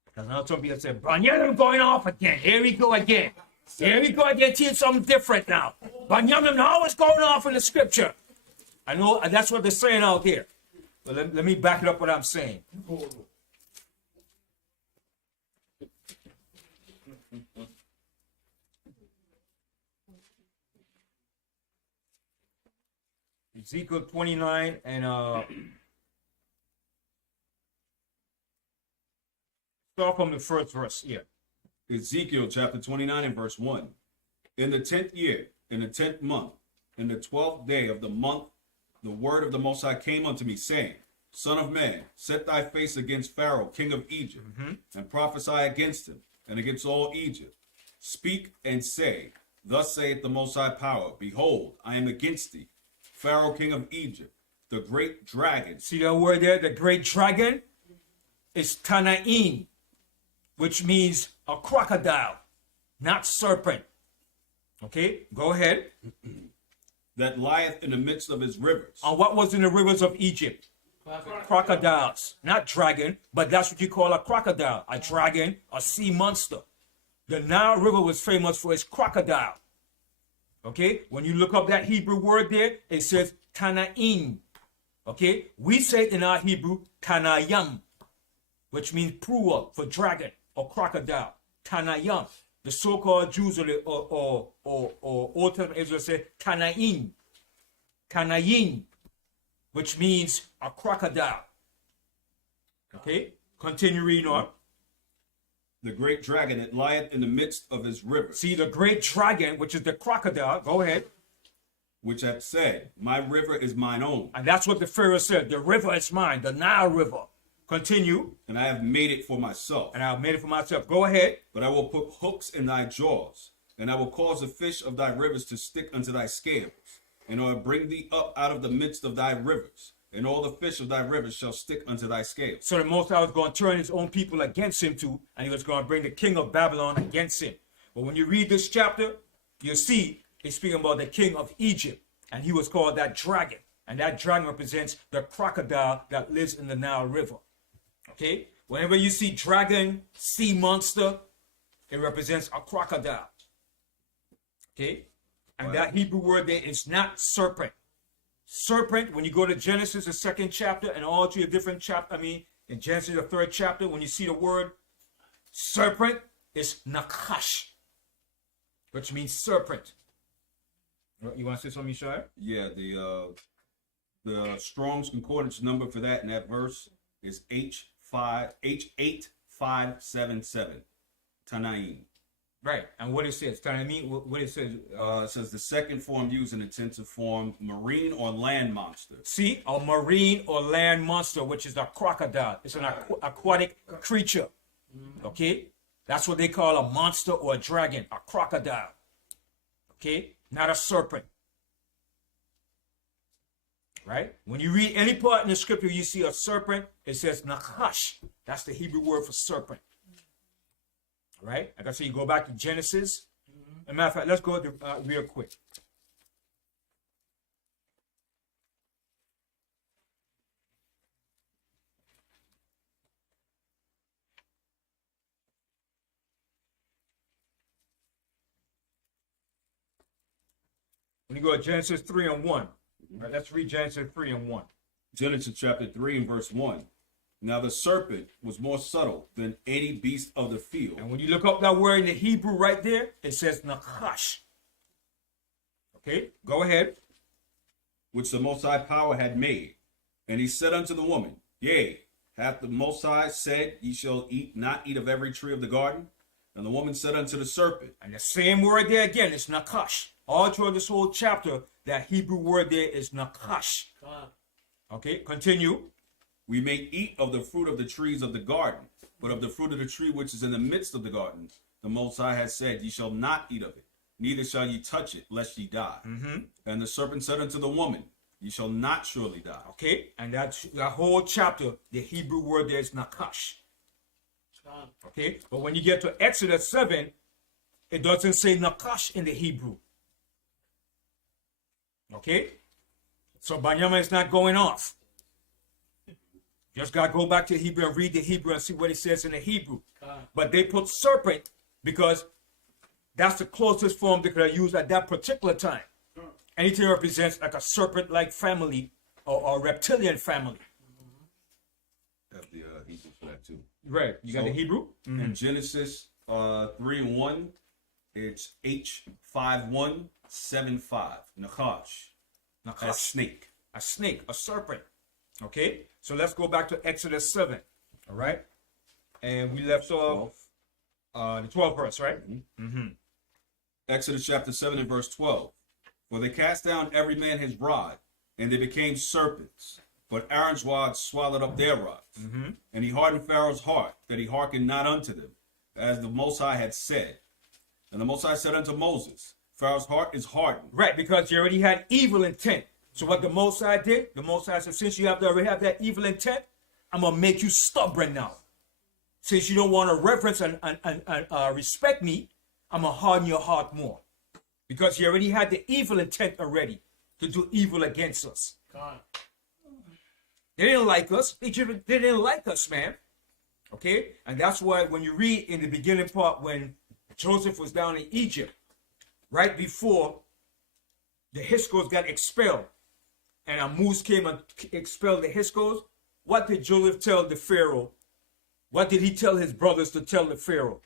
Because now some people say, Banyamyan going off again. Here we go again. Here we go again. Teach something different now. Banyamyan always going off in the scripture. I know, and that's what they're saying out here. But let me back it up what I'm saying. Ezekiel 29 and start from the first verse here. Ezekiel chapter 29 and verse 1. In the 10th year, in the 10th month, in the 12th day of the month, the word of the Most High came unto me, saying, Son of man, set thy face against Pharaoh, king of Egypt, and prophesy against him, and against all Egypt. Speak and say, Thus saith the Most High power, Behold, I am against thee, Pharaoh, king of Egypt, the great dragon. See that word there? The great dragon is Tanaim, which means a crocodile, not serpent. Okay, go ahead. That lieth in the midst of his rivers. And what was in the rivers of Egypt? Crocodiles, not dragon, but that's what you call a crocodile, a dragon, a sea monster. The Nile River was famous for its crocodile. Okay, when you look up that Hebrew word there, it says Tanaim. Okay, we say in our Hebrew Tanayam, which means plural for dragon or crocodile. Tanayam. The so-called Jews or Old Testament Israel say Tanaim. Tanaim, which means a crocodile. Okay, continue reading on. The great dragon that lieth in the midst of his rivers. See, the great dragon, which is the crocodile, go ahead. Which hath said, My river is mine own. And that's what the Pharaoh said. The river is mine, the Nile River. Continue. And I have made it for myself. And I have made it for myself. Go ahead. But I will put hooks in thy jaws, and I will cause the fish of thy rivers to stick unto thy scales, and I will bring thee up out of the midst of thy rivers, and all the fish of thy rivers shall stick unto thy scales. So the Most High was going to turn his own people against him too, and he was going to bring the king of Babylon against him. But when you read this chapter, you see it's speaking about the king of Egypt, and he was called that dragon. And that dragon represents the crocodile that lives in the Nile River. Okay? Whenever you see dragon, sea monster, it represents a crocodile. Okay? And Right. that Hebrew word there is not serpent. Serpent, when you go to Genesis, the 2nd chapter, and all through the different chapters, in Genesis, the 3rd chapter, when you see the word serpent, it's nakash, which means serpent. You want to say something, Shai? Yeah, the Strong's Concordance number for that in that verse is H8577. Tanaim. Right. And what it says, what it says. It says the second form used in intensive form, marine or land monster. See, a marine or land monster, which is a crocodile. It's an aquatic creature. Okay? That's what they call a monster or a dragon, a crocodile. Okay? Not a serpent. Right? When you read any part in the scripture, you see a serpent, it says nakash. That's the Hebrew word for serpent. Right? Like I said, you go back to Genesis. As a matter of fact, let's go real quick. When you go to Genesis 3 and 1. Right, let's read Genesis 3 and 1. Genesis chapter 3 and verse 1. Now the serpent was more subtle than any beast of the field. And when you look up that word in the Hebrew right there, it says nakash. Okay, go ahead. Which the Most High Power had made. And he said unto the woman, Yea, hath the Most High said, Ye shall not eat of every tree of the garden? And the woman said unto the serpent. And the same word there again is nakash. All through this whole chapter, that Hebrew word there is nakash. Okay, continue. We may eat of the fruit of the trees of the garden, but of the fruit of the tree which is in the midst of the garden, the Most High has said, Ye shall not eat of it, neither shall ye touch it, lest ye die. And the serpent said unto the woman, Ye shall not surely die. Okay, and that whole chapter, the Hebrew word there is nakash. Okay, but when you get to Exodus 7, it doesn't say nakash in the Hebrew. Okay, so Banyama is not going off. Just got to go back to Hebrew and read the Hebrew and see what it says in the Hebrew. But they put serpent because that's the closest form they could use at that particular time. Anything represents like a serpent-like family or reptilian family. Have the Hebrew for that too. Right. You got the Hebrew? In Genesis 3 and 1, it's H5175. Nachash. A snake. A snake, a serpent. Okay, so let's go back to Exodus 7. All right, and we left off the 12th verse, right? Exodus chapter 7 and verse 12. For they cast down every man his rod, and they became serpents. But Aaron's rod swallowed up their rods. And he hardened Pharaoh's heart, that he hearkened not unto them, as the Most High had said. And the Most High said unto Moses, Pharaoh's heart is hardened. Right, because he already had evil intent. So what the Most High did, the Most High said, since you already have that evil intent, I'm going to make you stubborn now. Since you don't want to reverence and respect me, I'm going to harden your heart more. Because he already had the evil intent already to do evil against us. They didn't like us. They didn't like us, man. Okay? And that's why when you read in the beginning part when Joseph was down in Egypt, right before the Hyksos got expelled, and Amuz came and expelled the Hyksos, what did Joseph tell the Pharaoh? What did he tell his brothers to tell the Pharaoh?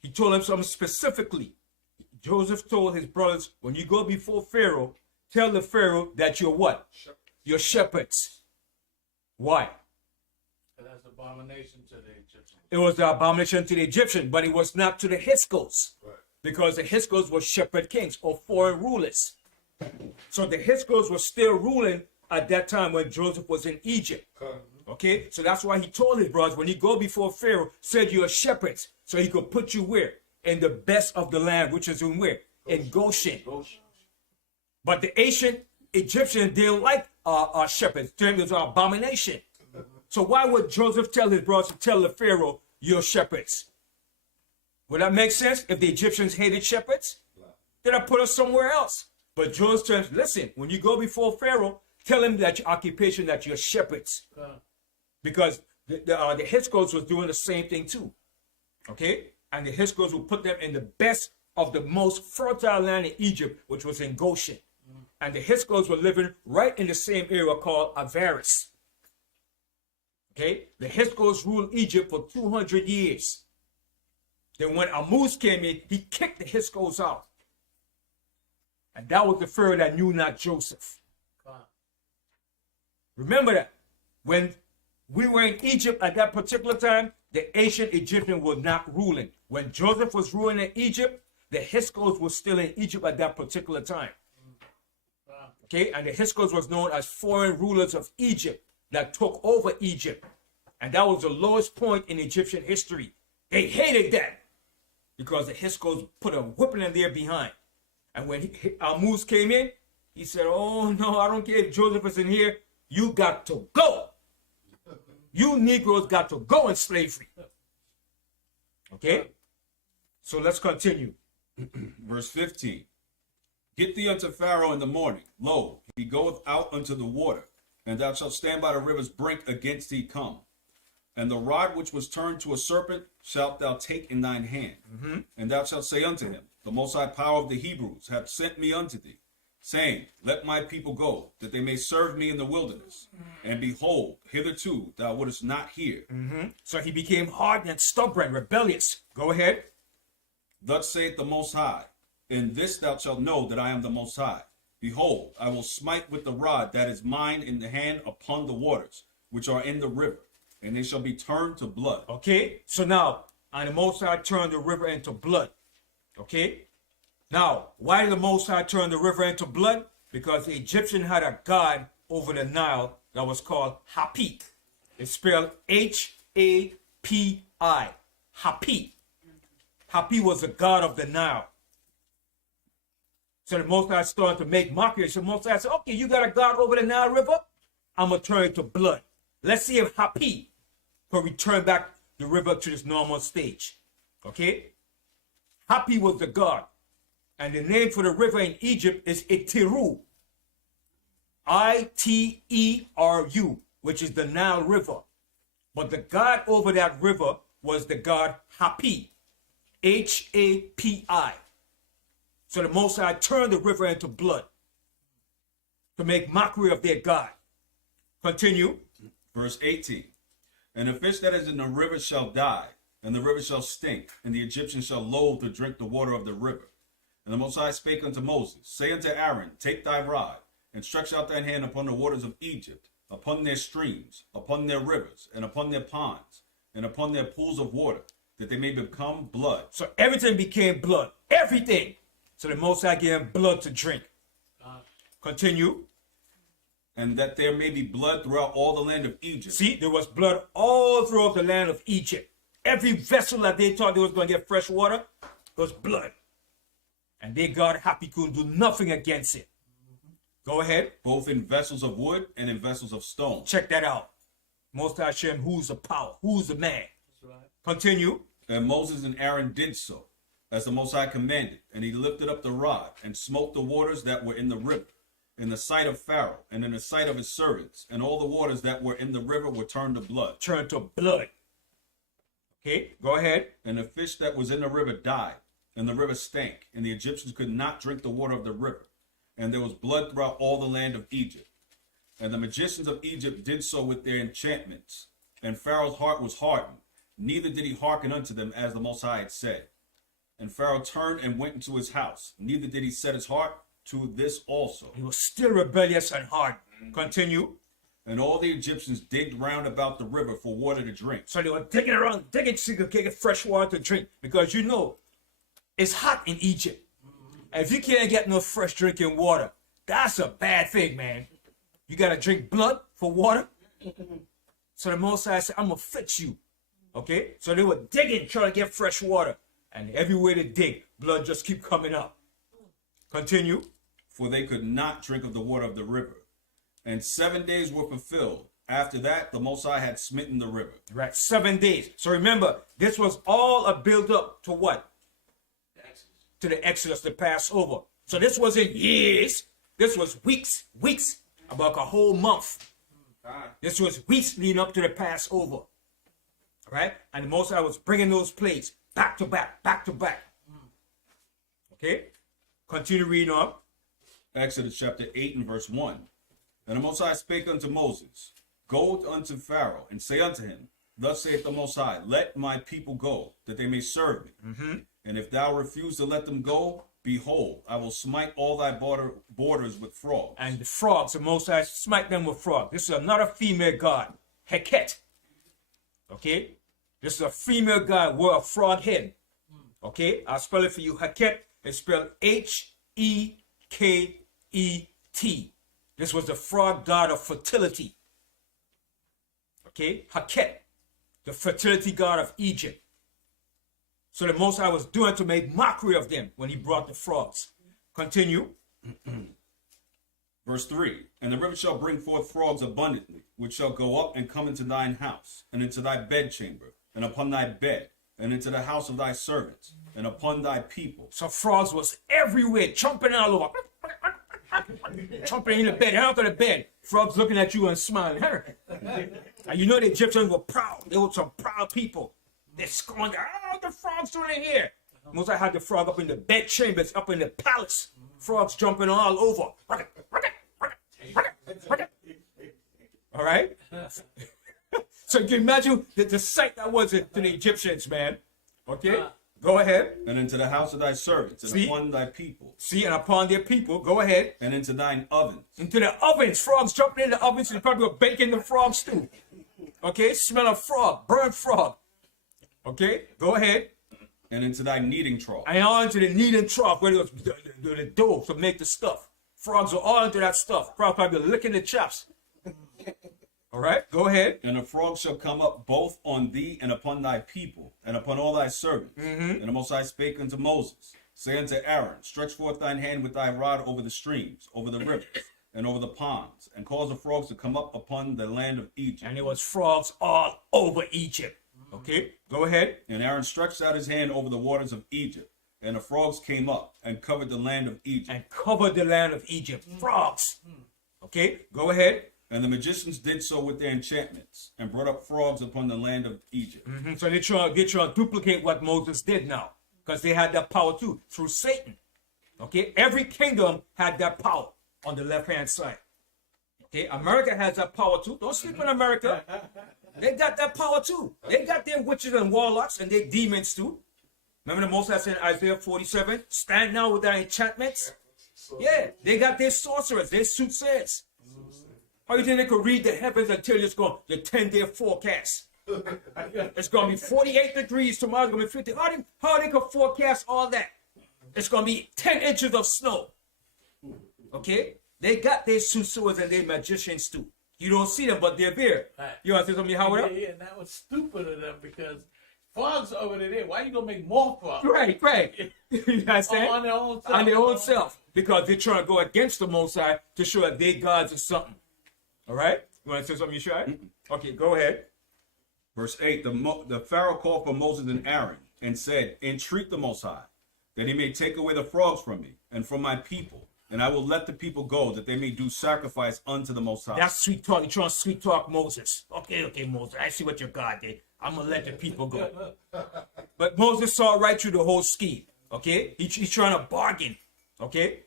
He told them something specifically. Joseph told his brothers, when you go before Pharaoh, tell the Pharaoh that you're what? You're shepherds. Why? That's abomination to the Egyptians. It was the abomination to the Egyptian, but it was not to the Hyksos. Right. Because the Hyksos were shepherd kings or foreign rulers. So the Hyksos were still ruling at that time when Joseph was in Egypt. Okay, so that's why he told his brothers, when you go before Pharaoh, said you're shepherds, so he could put you where? In the best of the land, which is in where? In Goshen. But the ancient Egyptians didn't like shepherds. To them, it was an abomination. So why would Joseph tell his brothers to tell the Pharaoh, you're shepherds? Would that make sense if the Egyptians hated shepherds? They'd have put us somewhere else. But Joseph says, listen, when you go before Pharaoh, tell him that your occupation, that you're shepherds. Because the Hyksos was doing the same thing too. Okay? And the Hyksos will put them in the best of the most fertile land in Egypt, which was in Goshen. And the Hyksos were living right in the same area called Avaris. Okay, the Hyksos ruled Egypt for 200 years. Then when Tammuz came in, he kicked the Hyksos out. And that was the Pharaoh that knew not Joseph. Remember that. When we were in Egypt at that particular time, the ancient Egyptian was not ruling. When Joseph was ruling in Egypt, the Hyksos were still in Egypt at that particular time. Okay, and the Hyksos was known as foreign rulers of Egypt that took over Egypt. And that was the lowest point in Egyptian history. They hated that because the Hyksos put a whipping in there behind. And when Tammuz came in, he said, oh no, I don't care if Joseph is in here. You got to go. You Negroes got to go in slavery. Okay? So let's continue. Verse 15. Get thee unto Pharaoh in the morning. Lo, he goeth out unto the water, and thou shalt stand by the river's brink against thee come. And the rod which was turned to a serpent shalt thou take in thine hand. And thou shalt say unto him, the Most High Power of the Hebrews hath sent me unto thee, saying, let my people go, that they may serve me in the wilderness. And behold, hitherto thou wouldest not hear. So he became hardened and stubborn, rebellious. Go ahead. Thus saith the Most High, in this thou shalt know that I am the Most High. Behold, I will smite with the rod that is mine in the hand upon the waters, which are in the river, and they shall be turned to blood. Okay, so now, and the Most High turned the river into blood. Okay, now, why did the Most High turn the river into blood? Because the Egyptian had a god over the Nile that was called Hapi. It's spelled Hapi. Hapi. Hapi was the god of the Nile. So the Most High started to make mockery. So the Most High said, okay, you got a god over the Nile River? I'm going to turn it to blood. Let's see if Hapi can return back the river to this normal stage. Okay? Hapi was the god. And the name for the river in Egypt is Itiru. Iteru, which is the Nile River. But the god over that river was the god Hapi. Hapi. So the Most High turned the river into blood to make mockery of their God. Continue. Verse 18. And the fish that is in the river shall die, and the river shall stink, and the Egyptians shall loathe to drink the water of the river. And the Most High spake unto Moses, say unto Aaron, take thy rod, and stretch out thine hand upon the waters of Egypt, upon their streams, upon their rivers, and upon their ponds, and upon their pools of water, that they may become blood. So everything became blood. Everything. So the Most High gave him blood to drink. Continue. And that there may be blood throughout all the land of Egypt. See, there was blood all throughout the land of Egypt. Every vessel that they thought they was going to get fresh water was blood. And their God Hapi couldn't do nothing against it. Go ahead. Both in vessels of wood and in vessels of stone. Check that out. Most High Shem, who's the power? Who's the man? Right. Continue. And Moses and Aaron did so, as the Most High commanded. And he lifted up the rod and smote the waters that were in the river, in the sight of Pharaoh, and in the sight of his servants. And all the waters that were in the river were turned to blood. Turned to blood. Okay, go ahead. And the fish that was in the river died, and the river stank, and the Egyptians could not drink the water of the river. And there was blood throughout all the land of Egypt. And the magicians of Egypt did so with their enchantments. And Pharaoh's heart was hardened, neither did he hearken unto them as the Most High had said. And Pharaoh turned and went into his house, neither did he set his heart to this also. He was still rebellious and hard. Continue. And all the Egyptians digged round about the river for water to drink. So they were digging around, digging so they could get fresh water to drink. Because you know, it's hot in Egypt. And if you can't get no fresh drinking water, that's a bad thing, man. You got to drink blood for water. So the Most High said, I'm going to fix you. Okay? So they were digging, trying to get fresh water. And everywhere they dig, blood just keep coming up. Continue. For they could not drink of the water of the river. And 7 days were fulfilled. After that, the Most High had smitten the river. Right, 7 days. So remember, this was all a build up to what? To the Exodus, the Passover. So this wasn't years. This was weeks, about a whole month. This was weeks leading up to the Passover. Right? And the Most High was bringing those plagues back to back, back to back. Okay? Continue reading on. Exodus chapter 8 and verse 1. And the Most High spake unto Moses, Go unto Pharaoh, and say unto him, Thus saith the Most High, Let my people go, that they may serve me. And if thou refuse to let them go, behold, I will smite all thy borders with frogs. And the frogs, the Most High smite them with frogs. This is another female god, Heket. Okay? This is a female god with a frog head. Okay? I'll spell it for you. Heket is spelled Heket. This was the frog god of fertility. Okay? Heket, the fertility god of Egypt. So the Most High was doing to make mockery of them when he brought the frogs. Continue. Verse 3. And the river shall bring forth frogs abundantly, which shall go up and come into thine house, and into thy bedchamber, and upon thy bed, and into the house of thy servants, and upon thy people. So frogs was everywhere, jumping all over. Jumping in the bed, out of the bed. Frogs looking at you and smiling. And you know the Egyptians were proud. They were some proud people. They're scorned. Oh, the frogs doing it here. Moses had the frog up in the bed chambers, up in the palace. Frogs jumping all over. All right? So you can imagine the sight that was to the Egyptians, man. Okay? Go ahead. And into the house of thy servants, and upon thy people. See, and upon their people. Go ahead. And into thine ovens. Into the ovens. Frogs jumping in the ovens. And they probably were baking the frogs too. Okay? Smell of frog. Burnt frog. Okay? Go ahead. And into thy kneading trough. And all into the kneading trough where it was the dough to make the stuff. Frogs were all into that stuff. Frogs probably licking the chops. All right? Go ahead. And the frogs shall come up both on thee and upon thy people, and upon all thy servants. And the Most High spake unto Moses, say unto Aaron, Stretch forth thine hand with thy rod over the streams, over the rivers, and over the ponds, and cause the frogs to come up upon the land of Egypt. And there was frogs all over Egypt. Okay, go ahead. And Aaron stretched out his hand over the waters of Egypt, and the frogs came up and covered the land of Egypt. And covered the land of Egypt. Frogs. Okay, go ahead. And the magicians did so with their enchantments, and brought up frogs upon the land of Egypt. So they try to duplicate what Moses did now, because they had that power too, through Satan. Okay, every kingdom had that power on the left-hand side. Okay, America has that power too. Don't sleep on America. They got that power too. They got their witches and warlocks and their demons too. Remember the Most High said in Isaiah 47, stand now with thy enchantments. Yeah, they got their sorcerers, their soothsayers. How you think they could read the heavens and tell you it's going the 10-day forecast? It's going to be 48 degrees tomorrow. It's going to be 50. How they could forecast all that? It's going to be 10 inches of snow. Okay? They got their soothsayers and their magicians too. You don't see them, but they're there. Right. You want to say something, Howard? Yeah, and that was stupid of them because frogs over there. Why you going to make more frogs? Right. You understand? On their own self. On their own self. Because they're trying to go against the Most High to show that they gods or something. All right? You want to say something, Yeshua? Okay, go ahead. Verse 8, the Pharaoh called for Moses and Aaron, and said, Entreat the Most High, that he may take away the frogs from me, and from my people, and I will let the people go, that they may do sacrifice unto the Most High. That's sweet talk. You're trying to sweet talk Moses. Okay, Moses. I see what your God did. I'm going to let the people go. But Moses saw right through the whole scheme. Okay? He's trying to bargain. Okay?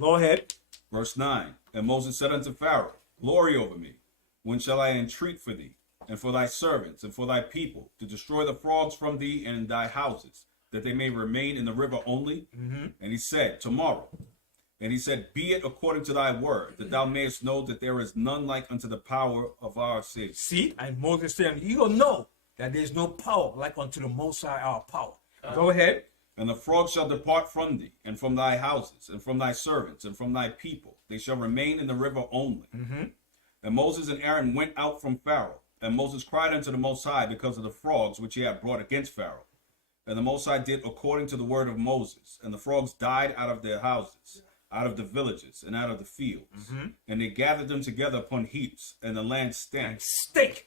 Go ahead. Verse 9, and Moses said unto Pharaoh, Glory over me. When shall I entreat for thee, and for thy servants, and for thy people, to destroy the frogs from thee and in thy houses, that they may remain in the river only? And he said, Tomorrow. And he said, Be it according to thy word, that thou mayest know that there is none like unto the power of our Savior. See? And Moses said, you don't know that there's no power like unto the Most High our power. Go ahead. And the frogs shall depart from thee, and from thy houses, and from thy servants, and from thy people. They shall remain in the river only. And Moses and Aaron went out from Pharaoh. And Moses cried unto the Most High because of the frogs which he had brought against Pharaoh. And the Most High did according to the word of Moses. And the frogs died out of their houses, out of the villages, and out of the fields. And they gathered them together upon heaps, and the land stank. Stink.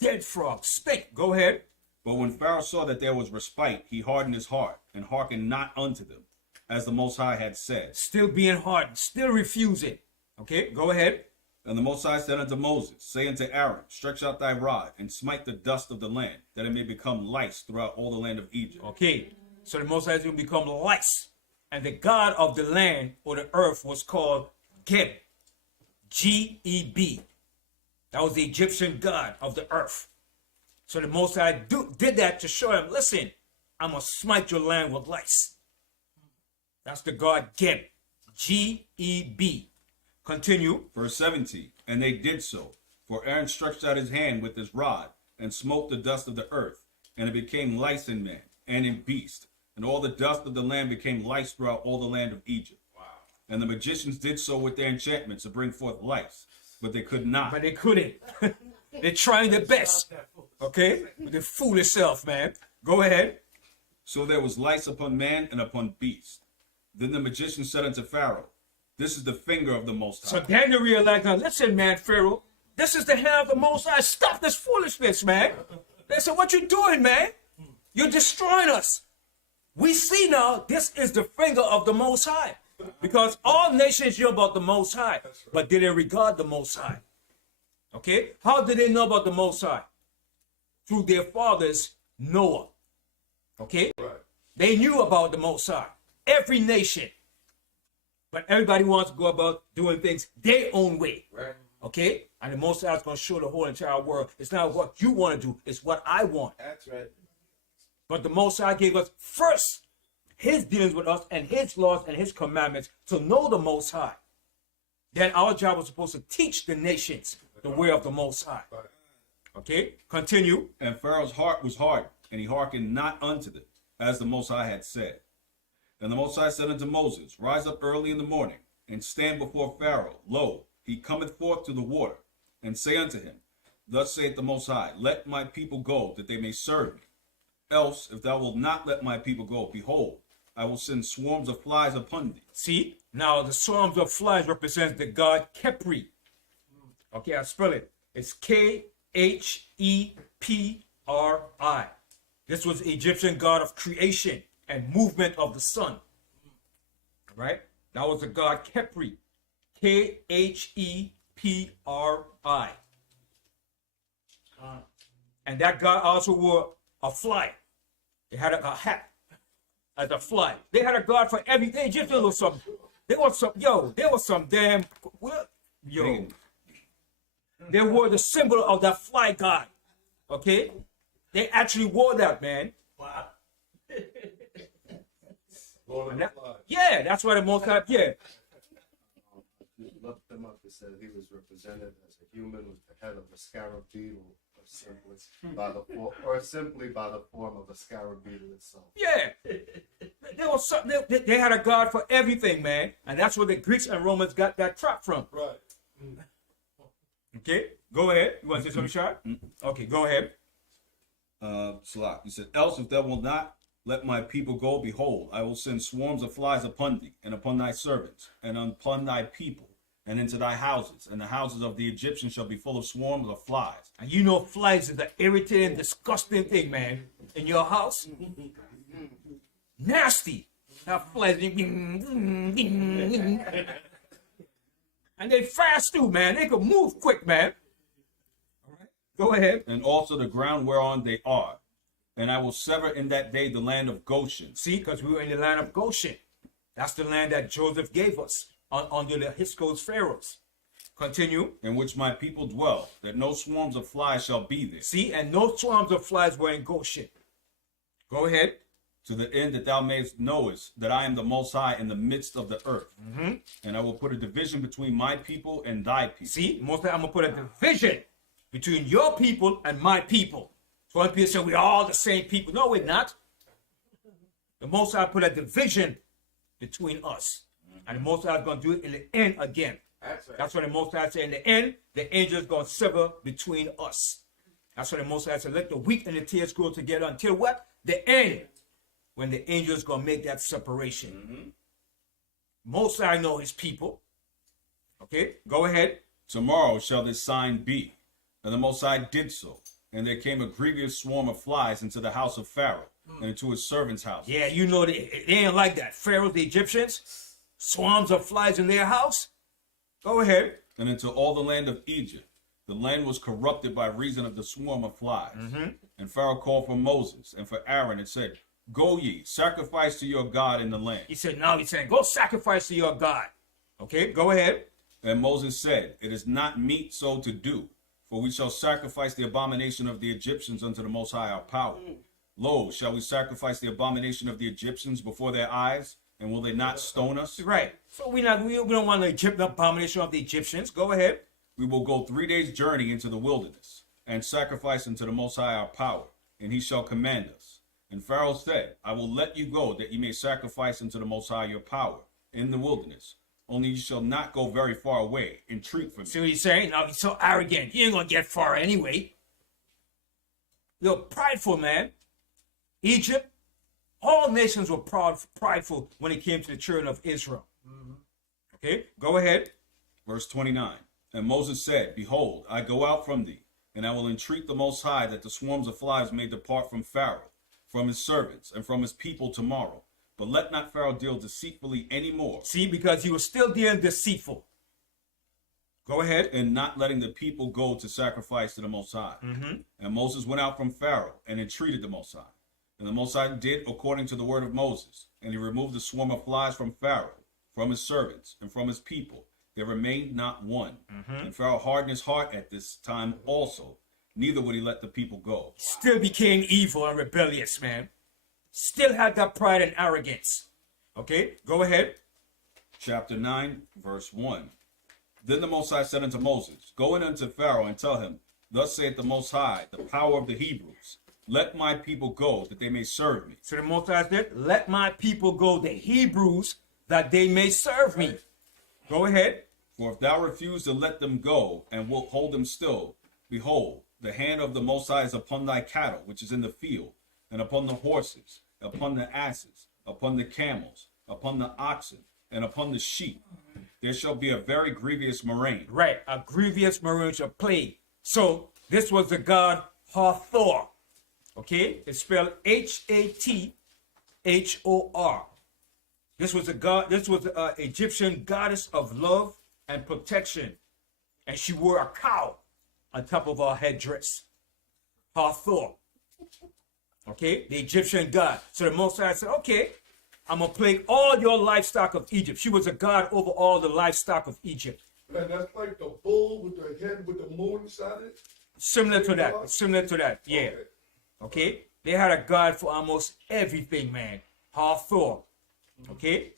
Dead frogs. Stink. Go ahead. But when Pharaoh saw that there was respite, he hardened his heart, and hearkened not unto them, as the Most High had said. Still being hardened. Still refusing. Okay, go ahead. And the Most High said unto Moses, say unto Aaron, stretch out thy rod, and smite the dust of the land, that it may become lice throughout all the land of Egypt. Okay, so the Most High is going to become lice. And the God of the land or the earth was called Geb. G-E-B. That was the Egyptian god of the earth. So the Most High did that to show him, listen, I'm going to smite your land with lice. That's the god Geb. G-E-B. Continue. Verse 17, and they did so. For Aaron stretched out his hand with his rod, and smote the dust of the earth, and it became lice in man, and in beast. And all the dust of the land became lice throughout all the land of Egypt. Wow. And the magicians did so with their enchantments to bring forth lice, but they could not. But they couldn't. They're trying their best. Okay? With their foolish self, man. Go ahead. So there was lice upon man and upon beast. Then the magician said unto Pharaoh, this is the finger of the Most High. So Daniel realized, now listen, man, Pharaoh, this is the hand of the Most High. Stop this foolishness, man. They said, what you doing, man? You're destroying us. We see now this is the finger of the Most High. Because all nations knew about the Most High, but did they regard the Most High? Okay? How did they know about the Most High? Through their fathers, Noah. Okay? Right. They knew about the Most High. Every nation. But everybody wants to go about doing things their own way. Right. Okay? And the Most High is going to show the whole entire world. It's not what you want to do. It's what I want. That's right. But the Most High gave us first his dealings with us and his laws and his commandments to know the Most High. Then our job was supposed to teach the nations the way of the Most High. Okay? Continue. And Pharaoh's heart was hardened, and he hearkened not unto them, as the Most High had said. And the Most High said unto Moses, rise up early in the morning, and stand before Pharaoh. Lo, he cometh forth to the water. And say unto him, thus saith the Most High, let my people go, that they may serve me. Else, if thou wilt not let my people go, behold, I will send swarms of flies upon thee. See? Now the swarms of flies represents the god Kepri. Okay, I'll spell it. It's K-H-E-P-R-I. This was the Egyptian god of creation and movement of the sun. Right? That was the god Kepri. K-H-E-P-R-I. And that god also wore a fly. They had a hat as a fly. They had a god for everything. Just a little something. They were some, there was some damn, yo. They wore the symbol of that fly god. Okay? They actually wore that, man. Wow. Yeah, that's why the Most High, yeah. Looked him up. It said he was represented as a human with the head of a scarab beetle, or simply by the form of a scarab beetle itself. Yeah. There was something, they had a god for everything, man. And that's where the Greeks and Romans got that trap from. Right. Okay, go ahead. You want to say something, Shad? Okay, go ahead. Salah. He said, else if thou wilt not let my people go, behold, I will send swarms of flies upon thee, and upon thy servants, and upon thy people, and into thy houses, and the houses of the Egyptians shall be full of swarms of flies. And you know flies is an irritating, disgusting thing, man. In your house. Nasty. That flies. And they fast too, man. They can move quick, man. All right. Go ahead. And also the ground whereon they are. And I will sever in that day the land of Goshen. See, because we were in the land of Goshen. That's the land that Joseph gave us under the Hisco's pharaohs. Continue. In which my people dwell, that no swarms of flies shall be there. See, and no swarms of flies were in Goshen. Go ahead. To the end that thou mayest knowest that I am the Most High in the midst of the earth. And I will put a division between my people and thy people. See, most of I'm going to put a division between your people and my people. So when people say we're all the same people. No, we're not. The Most High put a division between us. And the Most High is going to do it in the end again. That's right. That's what the Most High said in the end. The angel is going to sever between us. That's what the Most High said. Let the wheat and the tares grow together until what? The end. When the angel is going to make that separation. Most High know his people. Okay, go ahead. Tomorrow shall this sign be. And the Most High did so. And there came a grievous swarm of flies into the house of Pharaoh and into his servants' house. Yeah, you know, they ain't like that. Pharaoh, the Egyptians, swarms of flies in their house. Go ahead. and into all the land of Egypt. The land was corrupted by reason of the swarm of flies. And Pharaoh called for Moses and for Aaron and said, Go ye, sacrifice to your God in the land. He said, now he's saying, go sacrifice to your God. Okay, go ahead. And Moses said, It is not meet so to do, for we shall sacrifice the abomination of the Egyptians unto the Most High our power. Lo, shall we sacrifice the abomination of the Egyptians before their eyes, and will they not stone us? Right. So we don't want the abomination of the Egyptians. Go ahead. We will go 3 days' journey into the wilderness, and sacrifice unto the Most High our power, and he shall command us. And Pharaoh said, I will let you go, that you may sacrifice unto the Most High your power in the wilderness. Only you shall not go very far away. Entreat for me. See what he's saying? Now he's so arrogant. You ain't going to get far anyway. You're prideful, man. Egypt, all nations were prideful when it came to the children of Israel. Okay, go ahead. Verse 29. And Moses said, Behold, I go out from thee, and I will entreat the Most High that the swarms of flies may depart from Pharaoh, from his servants, and from his people tomorrow. But let not Pharaoh deal deceitfully any more. See, because he was still dealing deceitful. Go ahead. And not letting the people go to sacrifice to the Most High. And Moses went out from Pharaoh and entreated the Most High. And the Most High did according to the word of Moses. And he removed the swarm of flies from Pharaoh, from his servants, and from his people. There remained not one. And Pharaoh hardened his heart at this time also. Neither would he let the people go. Still became evil and rebellious, man. Still had that pride and arrogance. Okay, go ahead. Chapter 9, verse 1. Then the Most High said unto Moses, Go in unto Pharaoh and tell him, Thus saith the Most High, the power of the Hebrews. Let my people go, that they may serve me. So the Most High said, let my people go, the Hebrews, that they may serve me. Go ahead. For if thou refuse to let them go, and wilt hold them still, behold, the hand of the Most High is upon thy cattle, which is in the field, and upon the horses, upon the asses, upon the camels, upon the oxen, and upon the sheep. There shall be a very grievous murrain. Right, a grievous murrain shall plague. So this was the god Hathor. Okay, it's spelled Hathor. This was a god. This was an Egyptian goddess of love and protection, and she wore a cow on top of her headdress. Hathor. Okay, the Egyptian god. So the Most High said, "Okay, I'm gonna plague all your livestock of Egypt." She was a god over all the livestock of Egypt. Man, that's like the bull with the head with the moon inside it. Similar to that. Similar to that. Yeah. Okay. They had a god for almost everything, man. Hathor. Okay.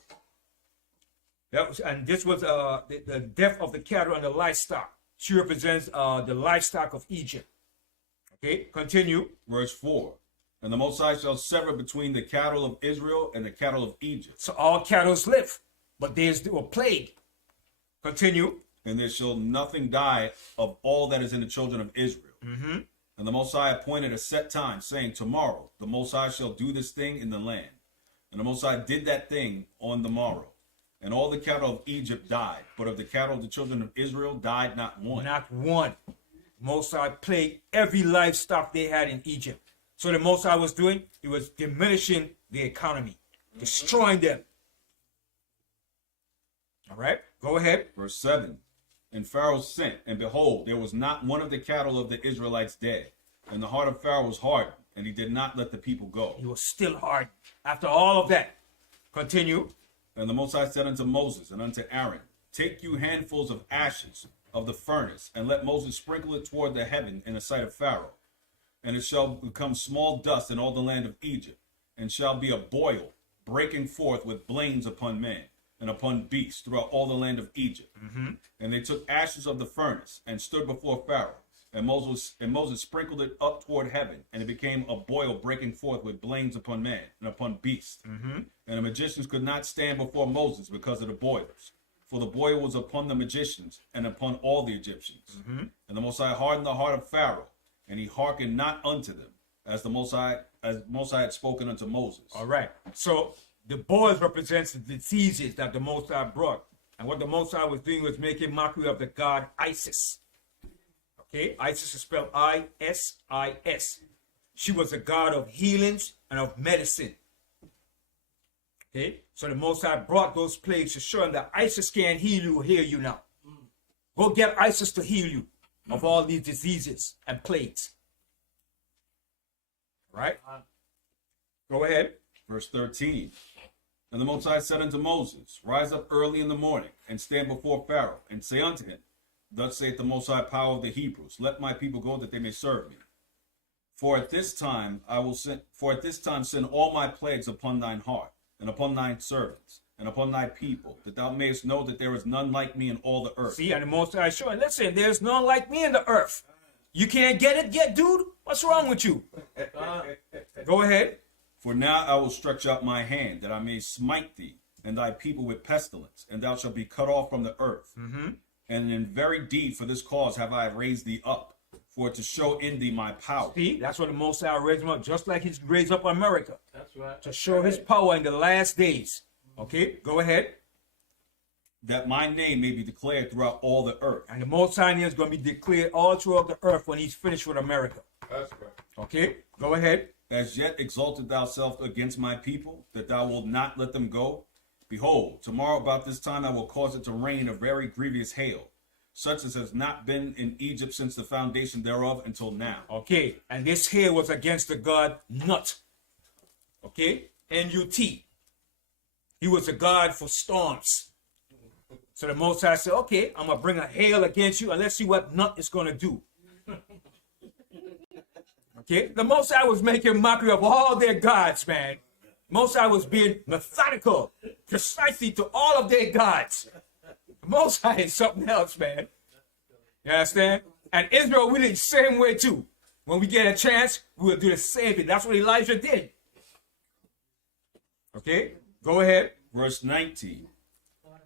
That was, and this was the death of the cattle and the livestock. She represents the livestock of Egypt. Okay. Continue. Verse 4. And the Most High shall sever between the cattle of Israel and the cattle of Egypt. So all cattle live, but they were plagued. Continue. And there shall nothing die of all that is in the children of Israel. And the Most High appointed a set time, saying, Tomorrow the Most High shall do this thing in the land. And the Most High did that thing on the morrow. And all the cattle of Egypt died, but of the cattle of the children of Israel died not one. Not one. Most High plagued every livestock they had in Egypt. So the Most High was doing, he was diminishing the economy, destroying them. All right, go ahead. Verse 7. And Pharaoh sent, and behold, there was not one of the cattle of the Israelites dead. And the heart of Pharaoh was hardened, and he did not let the people go. He was still hard after all of that. Continue. And the Most High said unto Moses and unto Aaron, Take you handfuls of ashes of the furnace, and let Moses sprinkle it toward the heaven in the sight of Pharaoh. And it shall become small dust in all the land of Egypt, and shall be a boil, breaking forth with blains upon man and upon beasts throughout all the land of Egypt. And they took ashes of the furnace and stood before Pharaoh. And Moses sprinkled it up toward heaven, and it became a boil breaking forth with blains upon man and upon beasts. And the magicians could not stand before Moses because of the boils, for the boil was upon the magicians and upon all the Egyptians. And the Most High hardened the heart of Pharaoh, and he hearkened not unto them, as the Most High had spoken unto Moses. All right. So the boils represents the diseases that the Most High brought. And what the Most High was doing was making mockery of the god Isis. Okay, Isis is spelled I-S-I-S. She was a god of healings and of medicine. Okay, so the Most High brought those plagues to show him that Isis can't heal you now. Go get ISIS to heal you of all these diseases and plagues. Right? Go ahead. Verse 13. And the Most High said unto Moses, Rise up early in the morning, and stand before Pharaoh, and say unto him, Thus saith the Most High power of the Hebrews, Let my people go, that they may serve me. For at this time send all my plagues upon thine heart, and upon thine servants, and upon thy people, that thou mayest know that there is none like me in all the earth. See, and the Most High showing, listen, there's none like me in the earth. You can't get it yet, dude? What's wrong with you? Go ahead. For now I will stretch out my hand, that I may smite thee and thy people with pestilence, and thou shalt be cut off from the earth. And in very deed for this cause have I raised thee up, for to show in thee my power. See, that's what the Most High raised him up, just like he's raised up America. That's right. To show his power in the last days. Okay, go ahead. That my name may be declared throughout all the earth. And the Most High is going to be declared all throughout the earth when he's finished with America. That's right. Okay, go ahead. As yet exalted thyself against my people, that thou wilt not let them go. Behold, tomorrow about this time I will cause it to rain a very grievous hail, such as has not been in Egypt since the foundation thereof until now. Okay, and this hail was against the god Nut. Okay, N-U-T. He was a god for storms. So the Most High said, okay, I'm going to bring a hail against you, and let's see what Nut is going to do. Okay, the Most High was making mockery of all their gods, man. Most High was being methodical, precisely to all of their gods. The Most High is something else, man. You understand? And Israel, we did the same way too. When we get a chance, we will do the same thing. That's what Elijah did. Okay, go ahead. Verse 19.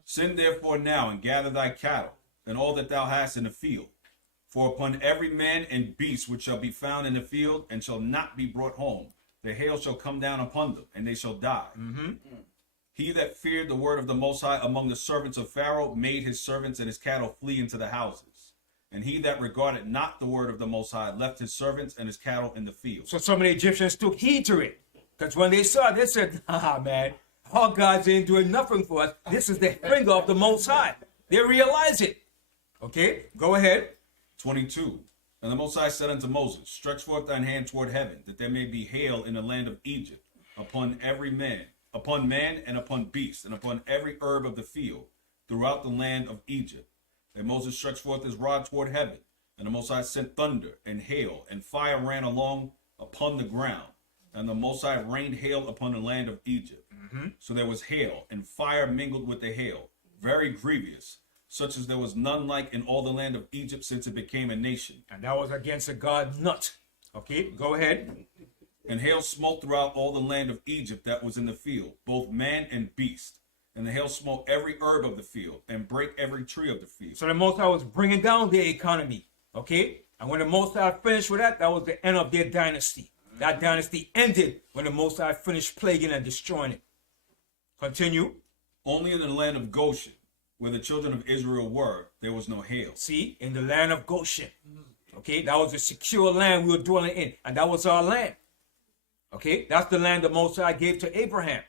Send therefore now and gather thy cattle, and all that thou hast in the field. For upon every man and beast which shall be found in the field, and shall not be brought home, the hail shall come down upon them, and they shall die. He that feared the word of the Most High among the servants of Pharaoh made his servants and his cattle flee into the houses. And he that regarded not the word of the Most High left his servants and his cattle in the field. So some of the Egyptians took heed to it. Because when they saw it, they said, man, our gods ain't doing nothing for us. This is the finger of the Most High. They realize it. Okay, go ahead. 22. And the Most High said unto Moses, Stretch forth thine hand toward heaven, that there may be hail in the land of Egypt, upon every man, and upon beast, and upon every herb of the field, throughout the land of Egypt. And Moses stretched forth his rod toward heaven, and the Most High sent thunder, and hail, and fire ran along upon the ground. And the Most High rained hail upon the land of Egypt. So there was hail, and fire mingled with the hail, very grievous, such as there was none like in all the land of Egypt since it became a nation. And that was against the god Nut. Okay, go ahead. And hail smote throughout all the land of Egypt that was in the field, both man and beast. And the hail smote every herb of the field, and brake every tree of the field. So the Most High was bringing down their economy. Okay, and when the Most High finished with that, that was the end of their dynasty. That dynasty ended when the Most High finished plaguing and destroying it. Continue. Only in the land of Goshen, where the children of Israel were, there was no hail. See, in the land of Goshen. Okay, that was a secure land we were dwelling in, and that was our land. Okay, that's the land the Most High gave to Abraham.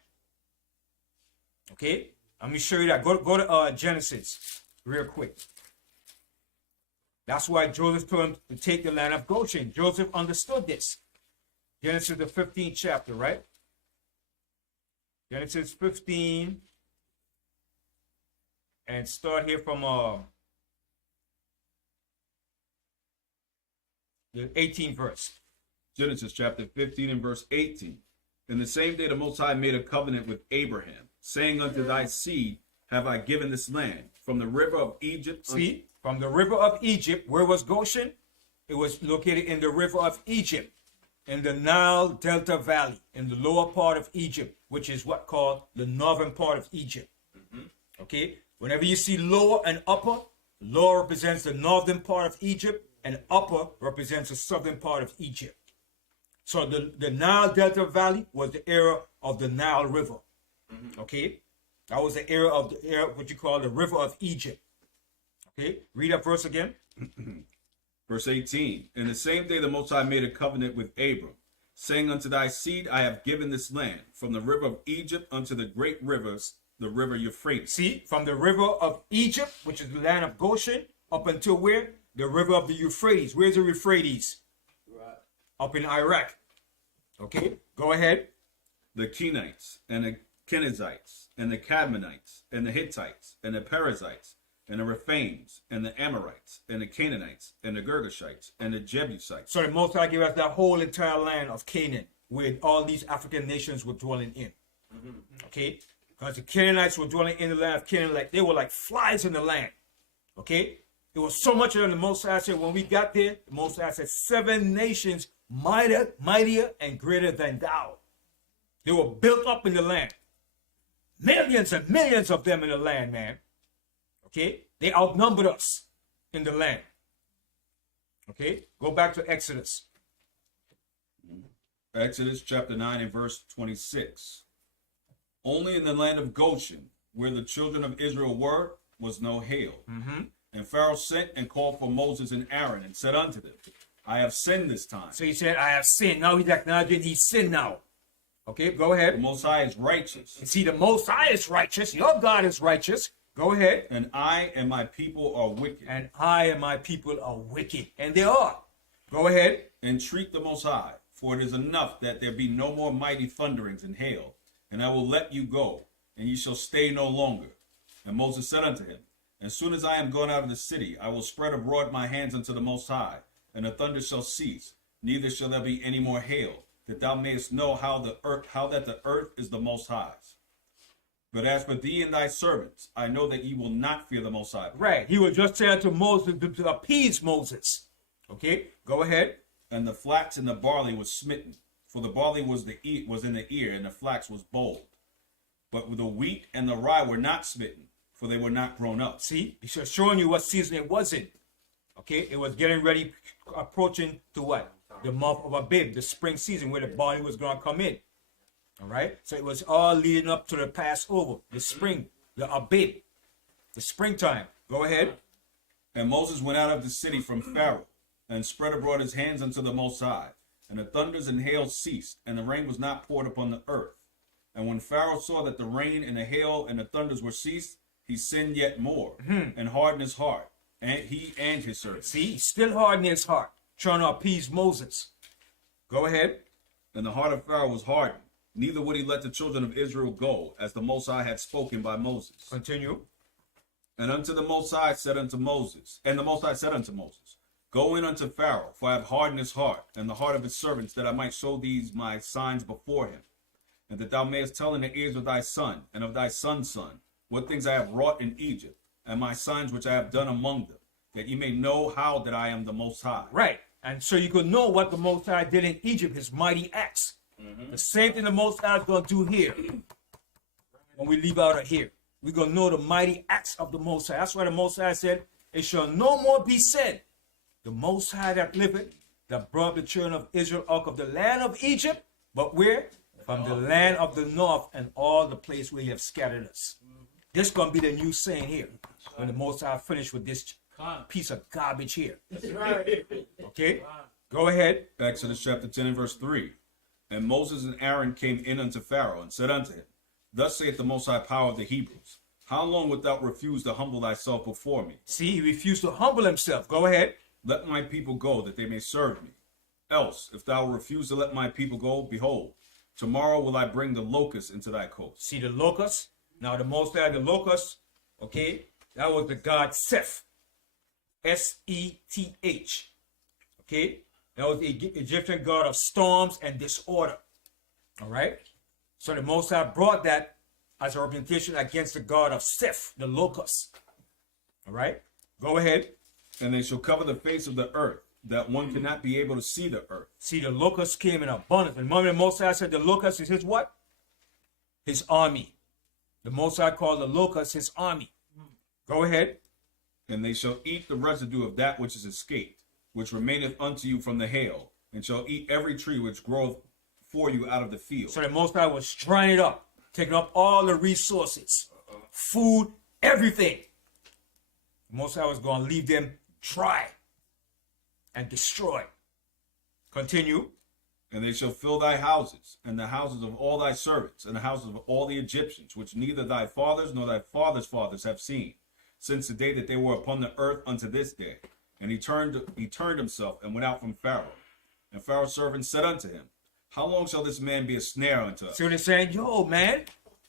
Okay, let me show you that. Go to Genesis real quick. That's why Joseph told him to take the land of Goshen. Joseph understood this. Genesis the 15th chapter, right? Genesis 15, and start here from the 18th verse. Genesis chapter 15 and verse 18. In the same day the Most High made a covenant with Abraham, saying, Unto thy seed have I given this land, from the river of Egypt. See, from the river of Egypt, where was Goshen? It was located in the river of Egypt, in the Nile Delta Valley, in the lower part of Egypt, which is what called the northern part of Egypt. Okay, whenever you see lower and upper, lower represents the northern part of Egypt, and upper represents the southern part of Egypt. So the Nile Delta Valley was the area of the Nile River. Okay, that was the area of what you call the river of Egypt. Okay, read that verse again. Verse 18. In the same day the Most High made a covenant with Abram, saying, Unto thy seed I have given this land, from the river of Egypt unto the great rivers, the river Euphrates. See, from the river of Egypt, which is the land of Goshen, up until where? The river of the Euphrates. Where's the Euphrates? Right. Up in Iraq. Okay, go ahead. The Kenites and the Kenizzites and the Cadmonites and the Hittites and the Perizzites and the Rephaims and the Amorites and the Canaanites and the Girgashites and the Jebusites. So the Most High gave us that whole entire land of Canaan, where all these African nations were dwelling in. Okay, because the Canaanites were dwelling in the land of Canaan, like they were like flies in the land. Okay, there was so much of them. The Most High said, when we got there, the Most High said, 7 nations mightier and greater than thou. They were built up in the land. Millions and millions of them in the land, man. Okay, they outnumbered us in the land. Okay, go back to Exodus. Exodus chapter 9 and verse 26. Only in the land of Goshen, where the children of Israel were, was no hail. And Pharaoh sent and called for Moses and Aaron and said unto them, I have sinned this time. So he said, I have sinned. Now he's acknowledging he's sinned now. Okay, go The ahead. Most High is righteous, You see, the Most High is righteous. Your God is righteous. Go ahead. and I and my people are wicked. And I and my people are wicked. And they are. Go ahead. Entreat the Most High, for it is enough that there be no more mighty thunderings and hail, and I will let you go, and ye shall stay no longer. And Moses said unto him, As soon as I am gone out of the city, I will spread abroad my hands unto the Most High, and the thunder shall cease, neither shall there be any more hail, that thou mayest know how that the earth is the Most High's. But as for thee and thy servants, I know that ye will not fear the Most High. Right. He was just saying to Moses to appease Moses. Okay, go ahead. And the flax and the barley was smitten, for the barley was in the ear, and the flax was bold. But the wheat and the rye were not smitten, for they were not grown up. See, he's just showing you what season it was in. Okay, it was getting ready, approaching to what? The month of Abib, the spring season, where the barley was going to come in. All right, so it was all leading up to the Passover, the spring, the Abib, the springtime. Go ahead. And Moses went out of the city from Pharaoh, and spread abroad his hands unto the Most High. And the thunders and hail ceased, and the rain was not poured upon the earth. And when Pharaoh saw that the rain and the hail and the thunders were ceased, he sinned yet more, and hardened his heart, and he and his servants. See, he's still hardening his heart, trying to appease Moses. Go ahead. And the heart of Pharaoh was hardened, neither would he let the children of Israel go, as the Most High had spoken by Moses. Continue. And unto the Most High said unto Moses, and the Most High said unto Moses, Go in unto Pharaoh, for I have hardened his heart, and the heart of his servants, that I might show these my signs before him, and that thou mayest tell in the ears of thy son, and of thy son's son, what things I have wrought in Egypt, and my signs which I have done among them, that ye may know how that I am the Most High. Right. And so you could know what the Most High did in Egypt, his mighty acts. The same thing the Most High is going to do here. When we leave out of here, we're going to know the mighty acts of the Most High. That's why the Most High said, it shall no more be said, the Most High that liveth, that brought the children of Israel out of the land of Egypt, but where? From the land of the north and all the place where he have scattered us. This is going to be the new saying here, when the Most High finished with this piece of garbage here. That's right. Okay? Go ahead. Exodus chapter 10 and verse 3. And Moses and Aaron came in unto Pharaoh, and said unto him, Thus saith the Most High power of the Hebrews, How long wilt thou refuse to humble thyself before me? See, he refused to humble himself. Go ahead. Let my people go, that they may serve me. Else, if thou refuse to let my people go, behold, tomorrow will I bring the locusts into thy coast. See the locust? Now the Most High, the locust, okay, that was the god Seth. S-E-T-H. Okay? That was the Egyptian god of storms and disorder. All right? So the Most High brought that as a representation against the god of Seth, the locust. All right? Go ahead. And they shall cover the face of the earth, that one cannot be able to see the earth. See, the locust came in abundance. And remember the Most High said the locust is his what? His army. The Most High called the locust his army. Go ahead. And they shall eat the residue of that which is escaped, which remaineth unto you from the hail, and shall eat every tree which groweth for you out of the field. So the Most High was drying it up, taking up all the resources, food, everything. The Most High was going to leave them dry and destroy. Continue. And they shall fill thy houses, and the houses of all thy servants, and the houses of all the Egyptians, which neither thy fathers nor thy fathers' fathers have seen. since the day that they were upon the earth unto this day. And he turned himself and went out from Pharaoh. And Pharaoh's servants said unto him, how long shall this man be a snare unto us? So they're saying, yo, man,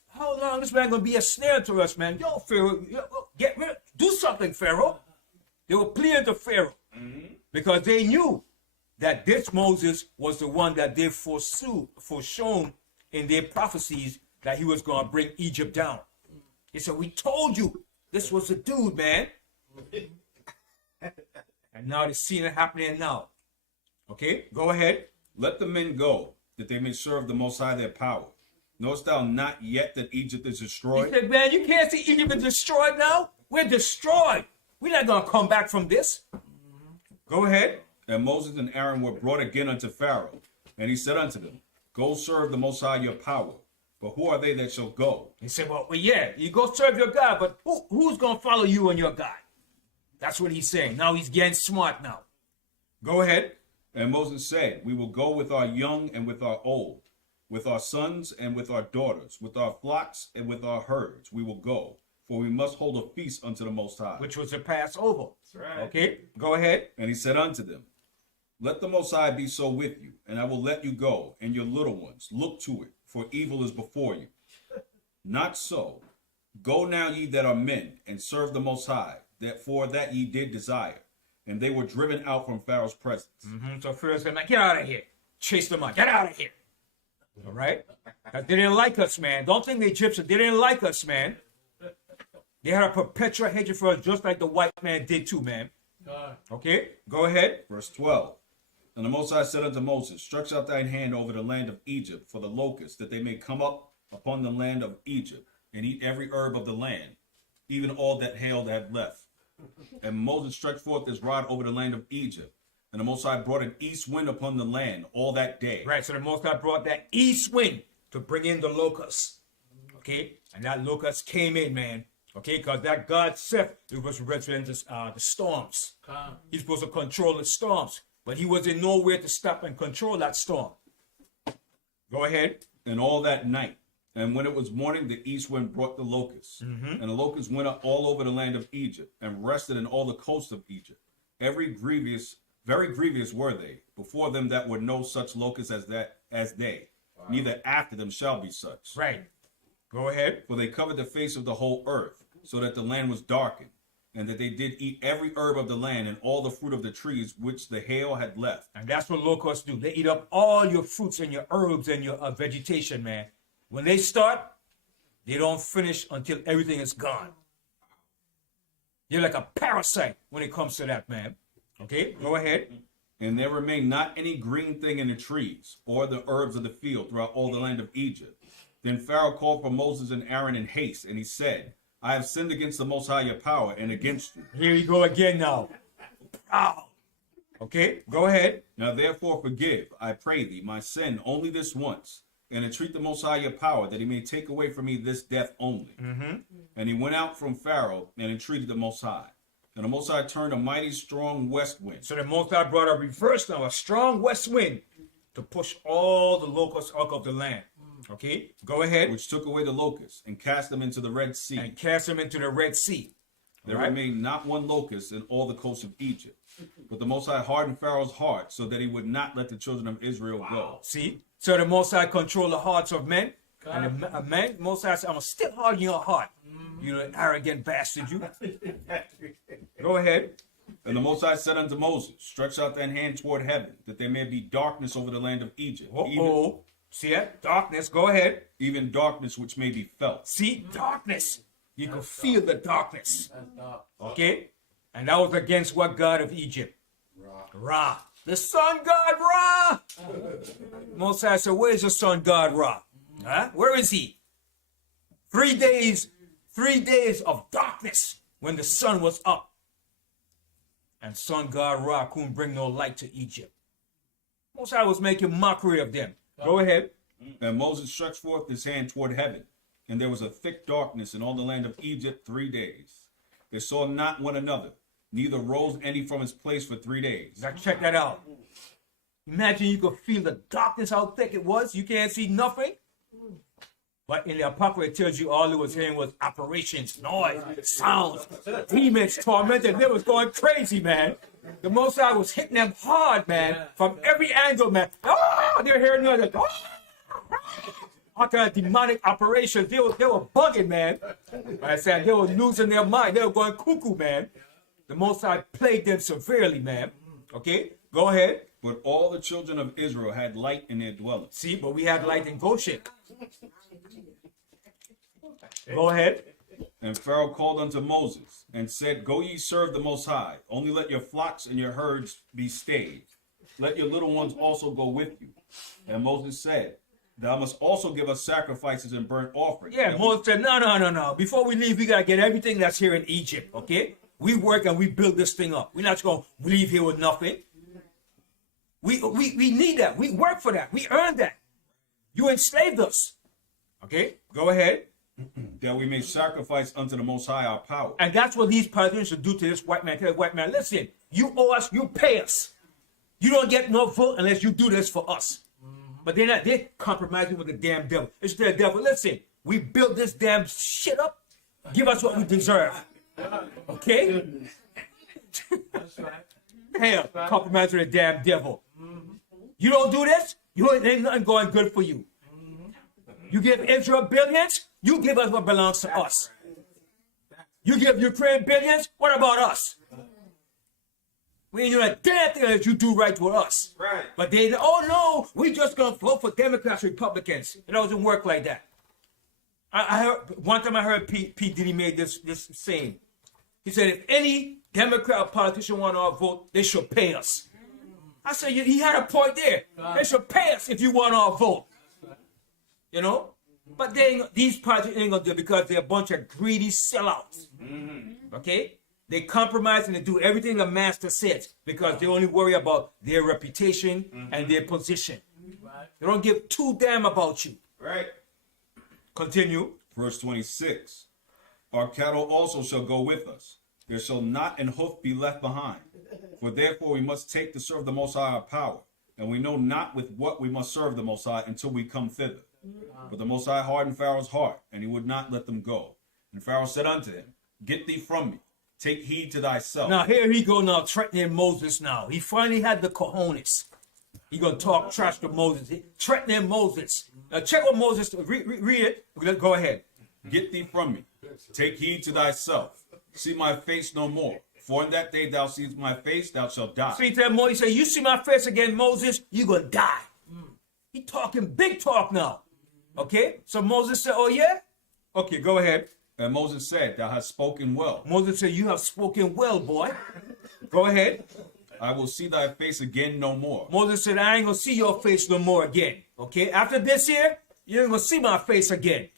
how long this man gonna be a snare to us, man? Yo, Pharaoh, do something, Pharaoh. They were pleading to Pharaoh because they knew that this Moses was the one that they foreshown in their prophecies that he was gonna bring Egypt down. They said, we told you this was the dude, man. And now they're seeing it happening now. Okay, go ahead. Let the men go, that they may serve the Most High their power. Knowest thou not yet that Egypt is He destroyed? said, man, you can't see Egypt is destroyed now? We're destroyed. We're not going to come back from this. Go ahead. And Moses and Aaron were brought again unto Pharaoh. And he said unto them, go serve the Most High your power. But who are they that shall go? He said, well, yeah, you go serve your God, but who's going to follow you and your God? That's what he's saying. Now he's getting smart now. Go ahead. And Moses said, we will go with our young and with our old, with our sons and with our daughters, with our flocks and with our herds. We will go, for we must hold a feast unto the Most High. Which was the Passover. That's right. Okay, go ahead. And he said unto them, let the Most High be so with you, and I will let you go, and your little ones. Look to it, for evil is before you. Not so. Go now, ye that are men, and serve the Most High, for that ye did desire. And they were driven out from Pharaoh's presence. So Pharaoh said, man, get out of here. Chase them out. Get out of here. All right? 'Cause they didn't like us, man. Don't think the Egyptians, they didn't like us, man. They had a perpetual hatred for us, just like the white man did too, man. Okay, go ahead. Verse 12. And the Most High said unto Moses, stretch out thine hand over the land of Egypt for the locusts, that they may come up upon the land of Egypt, and eat every herb of the land, even all that hail had left. And Moses stretched forth his rod over the land of Egypt, and the Most High brought an east wind upon the land all that day. Right, so the Most High brought that east wind to bring in the locusts. Okay, and that locust came in, man. Okay, because that God said it was representing the storms. He's supposed to control the storms, but he was in nowhere to stop and control that storm. Go ahead. And all that night, and when it was morning, the east wind brought the locusts. And the locusts went up all over the land of Egypt, and rested in all the coast of Egypt. Very grievous were they. Before them that were no such locusts as they. Wow. Neither after them shall be such. Right. Go ahead. For they covered the face of the whole earth, so that the land was darkened, and that they did eat every herb of the land and all the fruit of the trees which the hail had left. And that's what locusts do. They eat up all your fruits and your herbs and your vegetation, man. When they start, they don't finish until everything is gone. You're like a parasite when it comes to that, man. Okay, go ahead. And there remained not any green thing in the trees, or the herbs of the field throughout all the land of Egypt. Then Pharaoh called for Moses and Aaron in haste, and he said, I have sinned against the Most High your power and against you. Here you go again now. Proud. Okay, go ahead. Now therefore forgive, I pray thee, my sin only this once, and entreat the Most High your power, that he may take away from me this death only. And he went out from Pharaoh and entreated the Most High. And the Most High turned a mighty strong west wind. So the Most High brought a reverse now, a strong west wind to push all the locusts out of the land. Okay, go ahead. Which took away the locusts and cast them into the Red Sea. And cast them into the Red Sea. There remained not one locust in all the coast of Egypt. But the Most High hardened Pharaoh's heart, so that he would not let the children of Israel go. See? So the Most High controlled the hearts of men. And a man, Most High said, I'm still harden your heart. You arrogant bastard, you. Go ahead. And the Most High said unto Moses, stretch out thine hand toward heaven, that there may be darkness over the land of Egypt. See it? Darkness. Go ahead. Even darkness which may be felt. See? Darkness. You can feel the darkness. Okay? And that was against what God of Egypt? Ra. The sun god Ra. Most High said, where's the sun god Ra? Huh? Where is he? 3 days of darkness when the sun was up. And sun god Ra couldn't bring no light to Egypt. Most High was making mockery of them. Go ahead. And Moses stretched forth his hand toward heaven, and there was a thick darkness in all the land of Egypt 3 days. They saw not one another, neither rose any from his place for 3 days. Now check that out. Imagine you could feel the darkness, how thick it was. You can't see nothing. But in the Apocalypse, it tells you all it was hearing was operations, noise, sounds, demons, tormented. They was going crazy, man. The Most High was hitting them hard, man, from every angle, man. Oh, they're hearing noise. Oh, all kind of demonic operations. They were bugging, man. Like I said, they were losing their mind. They were going cuckoo, man. The Most High plagued them severely, man. Okay, go ahead. But all the children of Israel had light in their dwellings. See, but we had light in Goshen. Go ahead. And Pharaoh called unto Moses and said, Go ye serve the Most High. Only let your flocks and your herds be stayed. Let your little ones also go with you. And Moses said, Thou must also give us sacrifices and burnt offerings. Yeah, Moses said, no. Before we leave, we got to get everything that's here in Egypt, okay? We work and we build this thing up. We're not just going to leave here with nothing. We need that. We work for that. We earned that. You enslaved us. Okay, go ahead. That we may sacrifice unto the Most High our power. And that's what these politicians should do to this white man. Tell the white man, listen, you owe us, you pay us. You don't get no vote unless you do this for us. But they're compromising with the damn devil. It's the devil. Listen, we built this damn shit up. Give us what we deserve. Okay? That's right. Hell, compromise with the damn devil. You don't do this, ain't nothing going good for you. You give Israel billions, you give us what belongs to us. You give Ukraine billions, what about us? We ain't doing a damn thing that you do right with us. Right. But they, oh no, we just gonna vote for Democrats, Republicans. It doesn't work like that. I heard one time I heard P. Diddy made this saying. He said, if any Democrat or politician want our vote, they should pay us. I said, he had a point there. They should pay us if you want our vote. You know? But these politicians ain't gonna do it because they're a bunch of greedy sellouts. Okay? They compromise and they do everything the master says because they only worry about their reputation and their position. They don't give two damn about you. Right. Continue. Verse 26. Our cattle also shall go with us. There shall not an hoof be left behind. For therefore we must take to serve the Most High our power. And we know not with what we must serve the Most High until we come thither. But the Most High hardened Pharaoh's heart, and he would not let them go. And Pharaoh said unto him, Get thee from me. Take heed to thyself. Now here he go now threatening Moses now. He finally had the cojones. He gonna talk trash to Moses. Threatening Moses. Now check what Moses, read it. Go ahead. Get thee from me. Take heed to thyself. See my face no more. For in that day thou seest my face, thou shalt die. See, tell Moses, he said, you see my face again, Moses, you gonna die. He talking big talk now. Okay? So Moses said, oh yeah? Okay, go ahead. And Moses said, Thou hast spoken well. Moses said, you have spoken well, boy. Go ahead. I will see thy face again no more. Moses said, I ain't gonna see your face no more again. Okay? After this year, you ain't gonna see my face again.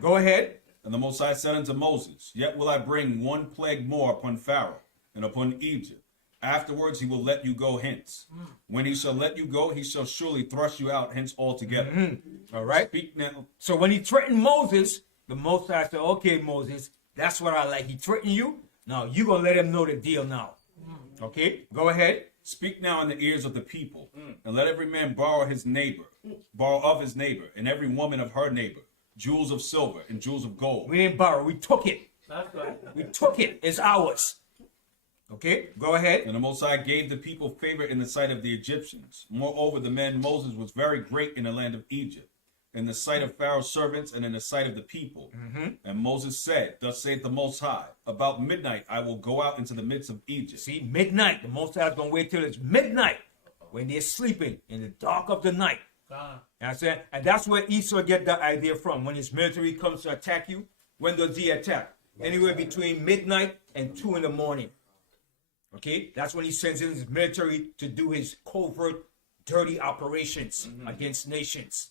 Go ahead. And the Most High said unto Moses, Yet will I bring one plague more upon Pharaoh and upon Egypt. Afterwards he will let you go hence. When he shall let you go, he shall surely thrust you out hence altogether. All right. Speak now. So when he threatened Moses, the Most High said, okay, Moses, that's what I like. He threatened you. Now you gonna let him know the deal now. Okay, go ahead. Speak now in the ears of the people, and let every man borrow of his neighbor, and every woman of her neighbor, jewels of silver and jewels of gold. We didn't borrow, we took it. That's right. We took it. It's ours. Okay, go ahead. And the Most High gave the people favor in the sight of the Egyptians. Moreover, the man Moses was very great in the land of Egypt, in the sight of Pharaoh's servants and in the sight of the people. And Moses said, Thus saith the Most High, about midnight I will go out into the midst of Egypt. See, midnight. The Most High is going to wait till it's midnight when they're sleeping in the dark of the night. And that's where Esau get that idea from. When his military comes to attack you, when does he attack? Anywhere between midnight and 2 in the morning. Okay? That's when he sends in his military to do his covert, dirty operations against nations.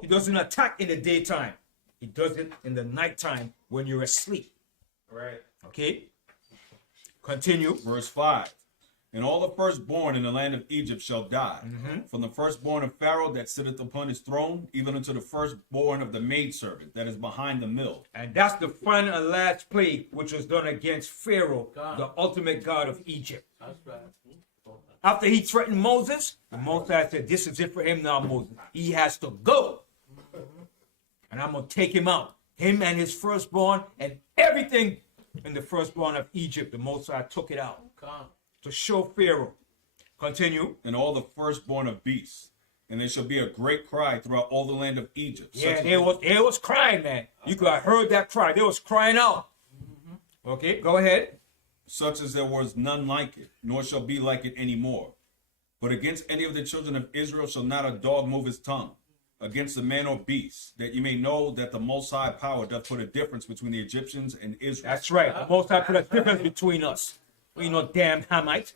He doesn't attack in the daytime. He does it in the nighttime when you're asleep. Right. Okay? Continue. Verse 5. And all the firstborn in the land of Egypt shall die, from the firstborn of Pharaoh that sitteth upon his throne, even unto the firstborn of the maidservant that is behind the mill. And that's the final and last plague which was done against Pharaoh, the ultimate god of Egypt. That's right. After he threatened Moses, the Most High said, this is it for him now, Moses. He has to go. And I'm going to take him out, him and his firstborn, and everything in the firstborn of Egypt. The Most High took it out to show Pharaoh. Continue. And all the firstborn of beasts. And there shall be a great cry throughout all the land of Egypt. Yeah, it was crying, man. You could have heard that cry. They was crying out. Okay, go ahead. Such as there was none like it, nor shall be like it any more. But against any of the children of Israel shall not a dog move his tongue, against a man or beast, that you may know that the Most High power doth put a difference between the Egyptians and Israel. That's right. The Most High put a difference between us. We ain't no damn Hamite.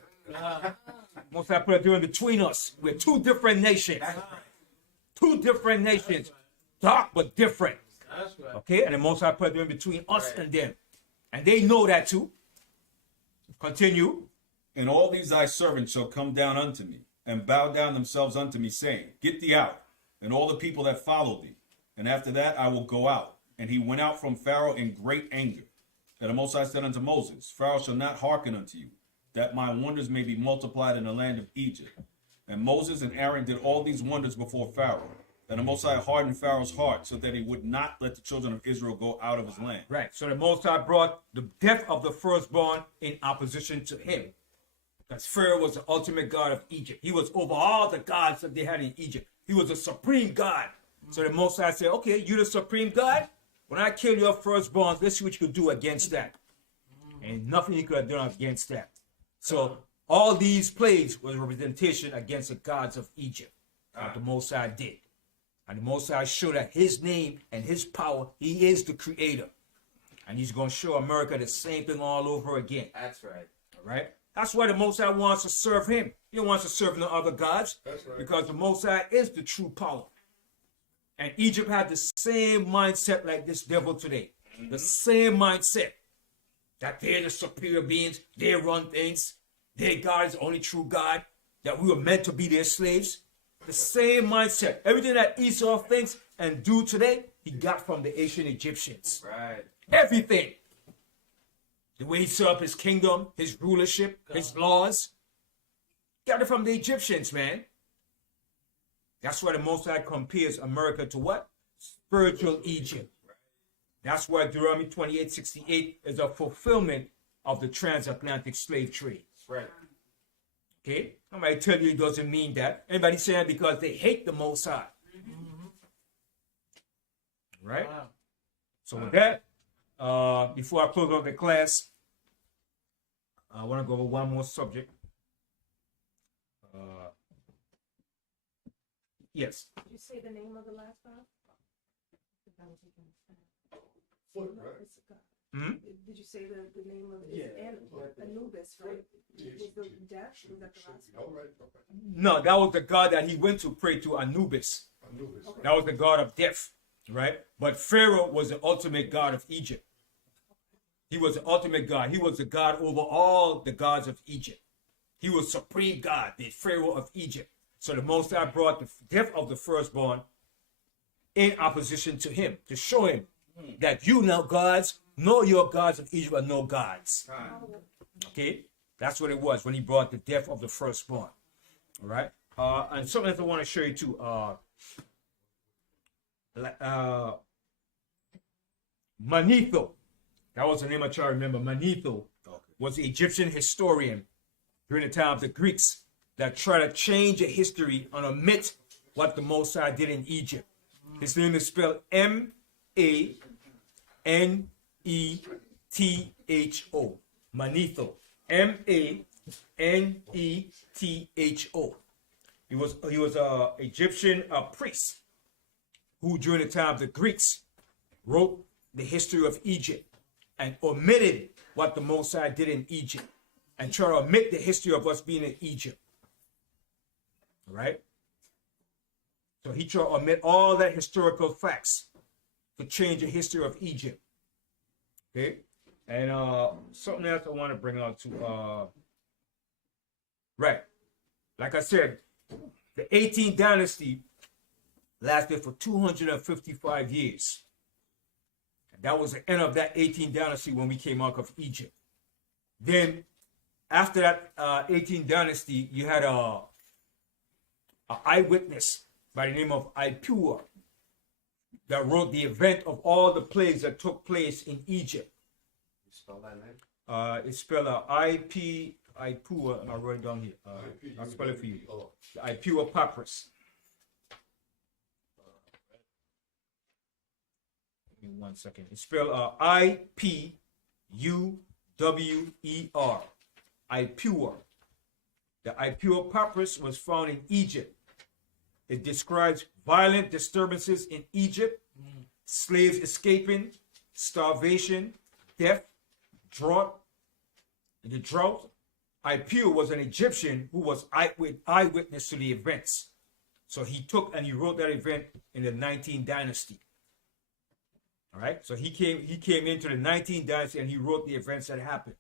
Most High put a difference between us. We're two different nations. Two different nations. Dark but different. That's right. Okay? And the Most High put a difference between us and them. And they know that too. Continue. And all these thy servants shall come down unto me, and bow down themselves unto me, saying, Get thee out, and all the people that follow thee. And after that I will go out. And he went out from Pharaoh in great anger. And the Most High said unto Moses, Pharaoh shall not hearken unto you, that my wonders may be multiplied in the land of Egypt. And Moses and Aaron did all these wonders before Pharaoh. And the Most High hardened Pharaoh's heart, so that he would not let the children of Israel go out of his land. Right. So the Most High brought the death of the firstborn in opposition to him. Because Pharaoh was the ultimate god of Egypt. He was over all the gods that they had in Egypt. He was the supreme god. So the Most High said, okay, you the supreme god? When I kill your firstborns, let's see what you could do against that. And nothing he could have done against that. So all these plagues was a representation against the gods of Egypt. What the Most High did. And the Most High showed that his name and his power, he is the creator. And he's going to show America the same thing all over again. That's right. All right? That's why the Most High wants to serve him. He don't want to serve no other gods. That's right. Because the Most High is the true power. And Egypt had the same mindset like this devil today. The same mindset. That they're the superior beings. They run things. Their God is the only true God. That we were meant to be their slaves. The same mindset. Everything that Esau thinks and do today, he got from the ancient Egyptians. Right. Everything. The way he set up his kingdom, his rulership, his laws. Got it from the Egyptians, man. That's why the Most High compares America to what? Spiritual Egypt. That's why Deuteronomy 28:68 is a fulfillment of the transatlantic slave trade. That's right. Okay? Somebody tell you it doesn't mean that. Anybody saying because they hate the Most High. Right? Wow. So with that, before I close off the class, I want to go over one more subject. Yes. Did you say the name of the last god? Foot, right? Hmm? Did you say the name of it? Yeah. And Anubis, right? Was the death? Was that the last All right. Okay. No, that was the god that he went to pray to, Anubis. I knew this. That was the god of death, right? But Pharaoh was the ultimate god of Egypt. He was the ultimate god. He was the god over all the gods of Egypt. He was supreme god, the Pharaoh of Egypt. So the Most High brought the death of the firstborn in opposition to him, to show him that you now gods, know your gods of Egypt are no gods. Okay? That's what it was when he brought the death of the firstborn. All right? And something else I want to show you too. Manetho, that was the name I try to remember. Manetho was the Egyptian historian during the time of the Greeks that tried to change the history and omit what the Most High did in Egypt. His name is spelled Manetho. Manetho. Manetho. He was a Egyptian priest who during the time of the Greeks wrote the history of Egypt and omitted what the Most High did in Egypt and tried to omit the history of us being in Egypt. Right? So he tried to omit all that historical facts to change the history of Egypt. Okay? And something else I want to bring out to right. Like I said, the 18th dynasty lasted for 255 years. And that was the end of that 18th dynasty when we came out of Egypt. Then, after that 18th dynasty, you had a eyewitness by the name of Ipua. that wrote the event of all the plagues that took place in Egypt. You spell that name? It's spelled Ipua, and I'll write it down here. I'll spell it for you. The Ipua Papyrus. Give me 1 second. It's spelled Ipuwer. Ipua. The Ipua Papyrus was found in Egypt. It describes violent disturbances in Egypt, slaves escaping, starvation, death, drought. In the drought, Ipua was an Egyptian who was eyewitness to the events. So he took and he wrote that event in the 19th dynasty. All right, so he came into the 19th dynasty and he wrote the events that happened.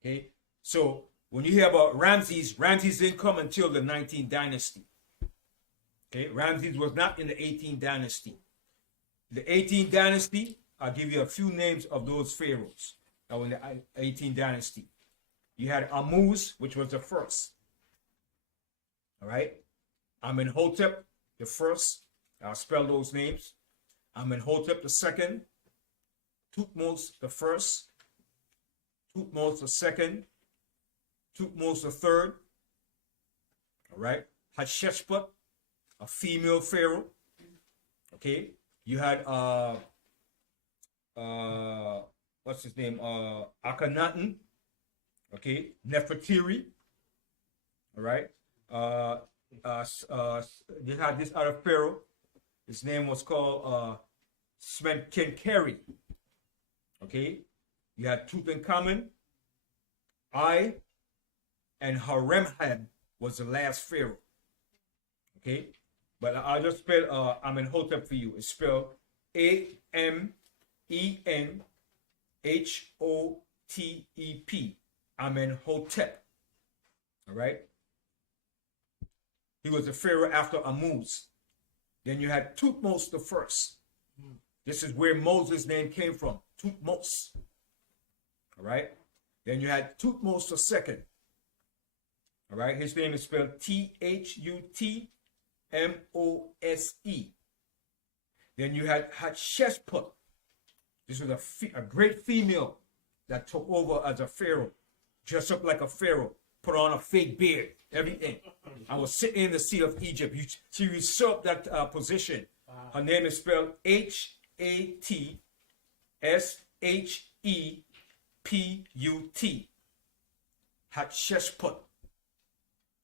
Okay, so when you hear about Ramses didn't come until the 19th dynasty. Okay, Ramses was not in the 18th dynasty. The 18th dynasty, I'll give you a few names of those pharaohs that were in the 18th dynasty. You had Ammuz, which was the first. All right, Amenhotep the first. I'll spell those names. Amenhotep the second. Thutmose the first. Thutmose the second. Thutmose the third. All right, Hatshepsut, a female pharaoh. Okay, you had what's his name? Akhenaten. Okay, Nefertiri. All right. You had this other pharaoh. His name was called Smenkhkare. Okay, you had Tutankhamun. And Horemheb was the last pharaoh. Okay, but I'll just spell Amenhotep for you. It's spelled Amenhotep. Amenhotep. All right. He was the pharaoh after Ammuz. Then you had Thutmose the first. This is where Moses' name came from. Thutmose. All right. Then you had Thutmose the second. All right. His name is spelled Thutmose. Then you had Hatshepsut. This was a great female that took over as a pharaoh, dressed up like a pharaoh, put on a fake beard, everything. I was sitting in the seat of Egypt. She usurped that position. Her name is spelled Hatssheput. Hatshepsut.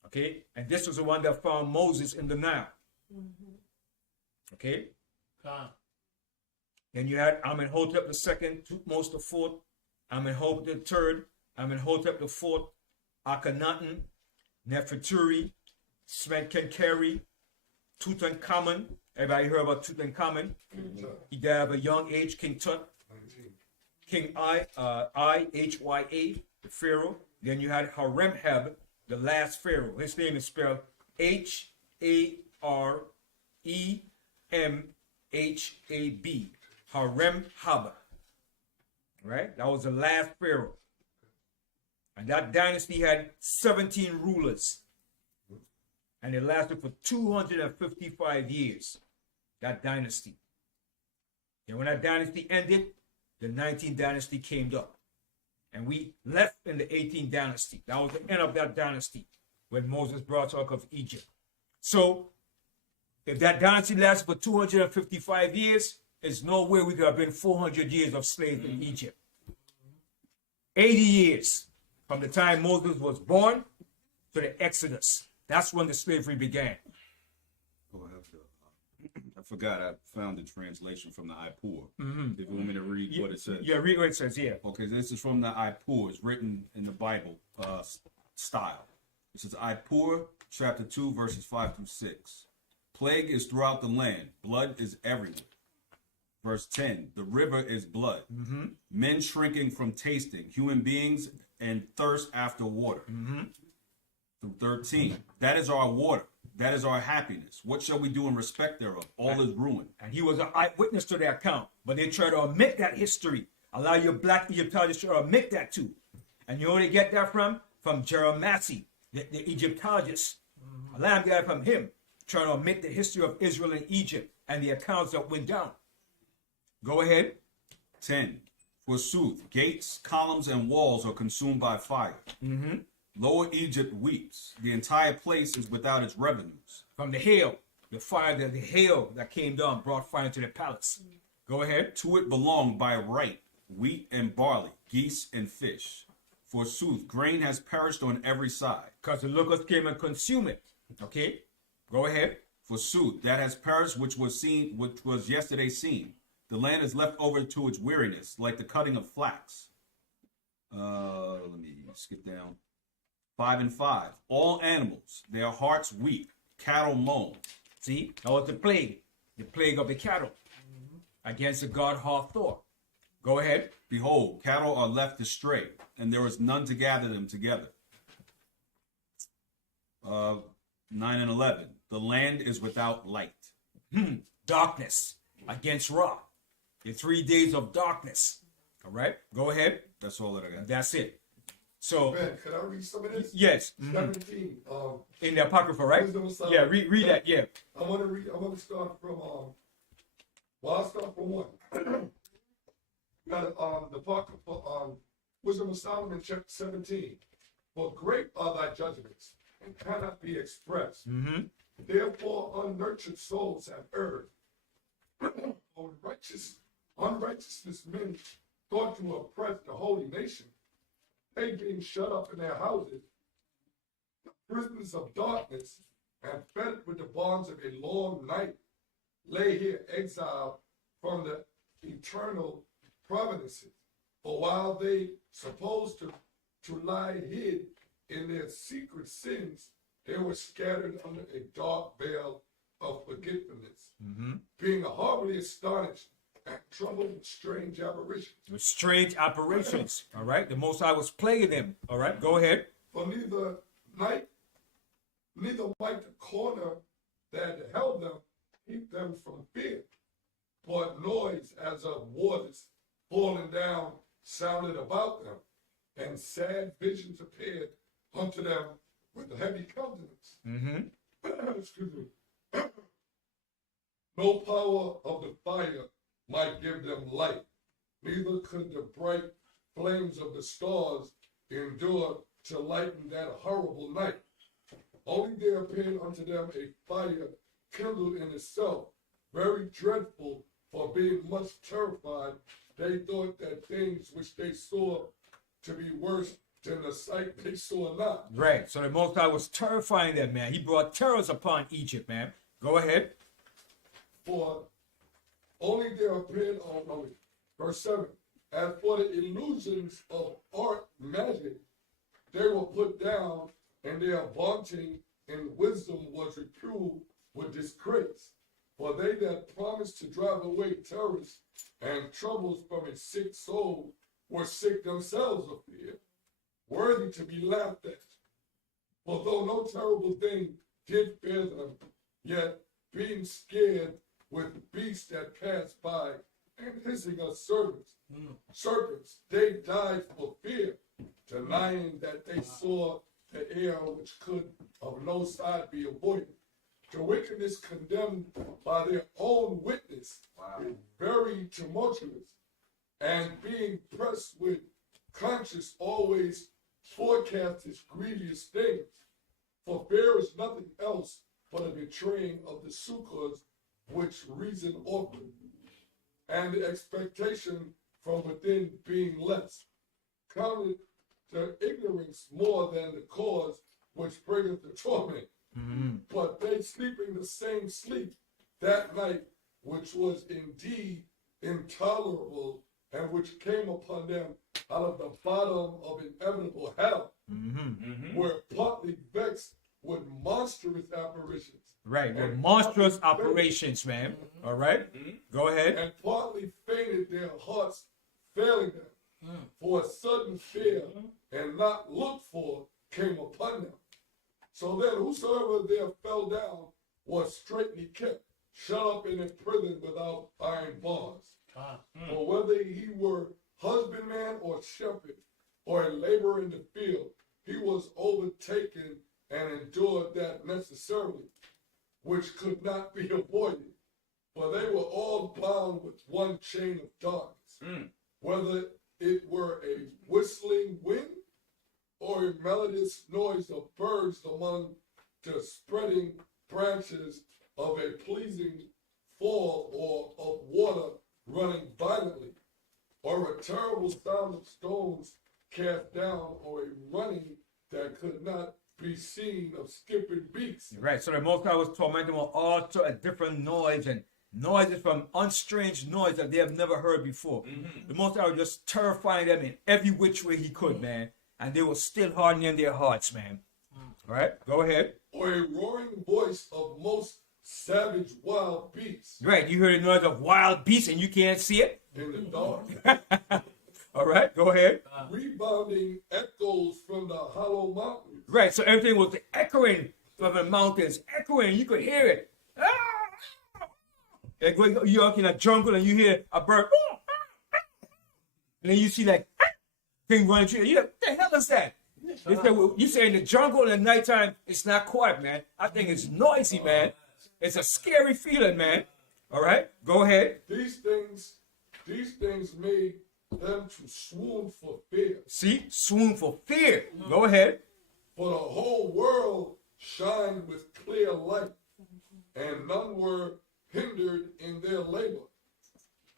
Okay, and this was the one that found Moses in the Nile. Okay. Then you had Amenhotep the second, Thutmose the fourth, Amenhotep the third, Amenhotep the fourth, Akhenaten, Nefertiri, Smenkhkare, Tutankhamun. Everybody heard about Tutankhamun? He died at a young age. King Tut, King Ihya, the pharaoh. Then you had Horemheb, the last pharaoh. His name is spelled Haremhab. Horemheb. Right? That was the last pharaoh. And that dynasty had 17 rulers. And it lasted for 255 years. That dynasty. And when that dynasty ended, the 19th dynasty came up. And we left in the 18th dynasty. That was the end of that dynasty when Moses brought us out of Egypt. So, if that dynasty lasted for 255 years, there's no way we could have been 400 years of slavery in Egypt. 80 years from the time Moses was born to the Exodus. That's when the slavery began. Oh, I forgot I found the translation from the Ipur. If you want me to read what it says. Yeah, read what it says, yeah. Okay, this is from the Ipur. It's written in the Bible style. It says Ipur, chapter 2, verses 5 through 6. Plague is throughout the land. Blood is everywhere. Verse 10, the river is blood. Men shrinking from tasting. Human beings and thirst after water. Through 13, that is our water. That is our happiness. What shall we do in respect thereof? All is ruined. And he was an eyewitness to their account. But they try to omit that history. Allow your black Egyptologists to omit that too. And you know where they get that from? From Jeremiah, the Egyptologist. Allow them to get it from him. Trying to omit the history of Israel and Egypt and the accounts that went down. Go ahead. 10. Forsooth, gates, columns, and walls are consumed by fire. Lower Egypt weeps. The entire place is without its revenues. From the hail, the fire, the hail that came down brought fire to the palace. Go ahead. To it belong by right wheat and barley, geese and fish. Forsooth, grain has perished on every side. Because the locusts came and consumed it. Okay. Go ahead. Forsooth, that has perished which was yesterday seen. The land is left over to its weariness, like the cutting of flax. Let me skip down. 5 and 5. All animals, their hearts weep. Cattle moan. See, that was the plague of the cattle against the god Hathor. Go ahead. Behold, cattle are left astray, and there is none to gather them together. 9 and 11. The land is without light. Darkness against Ra. The 3 days of darkness. All right. Go ahead. That's all that I got. That's it. So, Ben, can I read some of this? yes. 17. In the Apocrypha, right? Wisdom of Yeah, Solomon. read that. Yeah. I want to start from I'll start from 1. The Apocrypha, Wisdom of Solomon, chapter 17. For great are thy judgments, and cannot be expressed. Therefore unnurtured souls have erred. Unrighteousness men thought to oppress the holy nation. They being shut up in their houses, the prisoners of darkness, and fed with the bonds of a long night, lay here exiled from the eternal providences. For while they supposed to lie hid in their secret sins, they were scattered under a dark veil of forgetfulness, being horribly astonished and troubled with strange aberrations. With strange apparitions. All right. The Most High was plaguing them. All right. Go ahead. For neither might the corner that held them keep them from fear, but noise as of waters falling down sounded about them, and sad visions appeared unto them with a heavy countenance. Excuse me. No power of the fire might give them light, neither could the bright flames of the stars endure to lighten that horrible night. Only there appeared unto them a fire kindled in itself, very dreadful, for being much terrified, they thought that things which they saw to be worse than the sight they saw not. Right. So the Most High was terrifying them, man. He brought terrors upon Egypt, man. Go ahead. For only there appeared verse 7. As for the illusions of art magic, they were put down, and their vaunting in wisdom was reproved with disgrace. For they that promised to drive away terrors and troubles from a sick soul were sick themselves of fear, worthy to be laughed at. For though no terrible thing did fear them, yet being scared with beasts that passed by and hissing of serpents, they died for fear, denying that they saw the air which could of no side be avoided. The wickedness condemned by their own witness is very tumultuous, and being pressed with conscience always forecast its grievous things. For fear is nothing else but a betraying of the succors which reason offered, and the expectation from within being less, counted the ignorance more than the cause which bringeth the torment. But they sleeping the same sleep that night, which was indeed intolerable, and which came upon them out of the bottom of inevitable hell, were partly vexed with monstrous apparitions. Right. With monstrous operations, man. All right. Go ahead. And partly fainted, their hearts failing them, for a sudden fear and not looked for came upon them. So then whosoever there fell down was straitly kept, shut up in a prison without iron bars. For whether he were husbandman or shepherd, or a laborer in the field, he was overtaken and endured that necessarily, which could not be avoided. for they were all bound with one chain of darkness, whether it were a whistling wind or a melodious noise of birds among the spreading branches of a pleasing fall, or of water running violently, or a terrible sound of stones cast down, or a running that could not be seen of skipping beaks. Right, so the Most High was tormenting them with all sorts of different noise and noises from unstrange noise that they have never heard before. The Most High was just terrifying them in every which way he could, man. And they were still hardening their hearts, man. All right, go ahead. Or a roaring voice of most savage wild beasts Right, you hear the noise of wild beasts and you can't see it. in the dark, All right, go ahead. rebounding echoes from the hollow mountains. Right, so everything was echoing from the mountains, echoing. You could hear it. Like when you're out in a jungle and you hear a bird, and then you see like thing running through. You're like, what the hell is that? They say, well, you say in the jungle in the nighttime, it's not quiet, man. I think it's noisy, man. It's a scary feeling, man. All right, go ahead. These things made them to swoon for fear. See, swoon for fear. Go ahead. For the whole world shined with clear light, and none were hindered in their labor.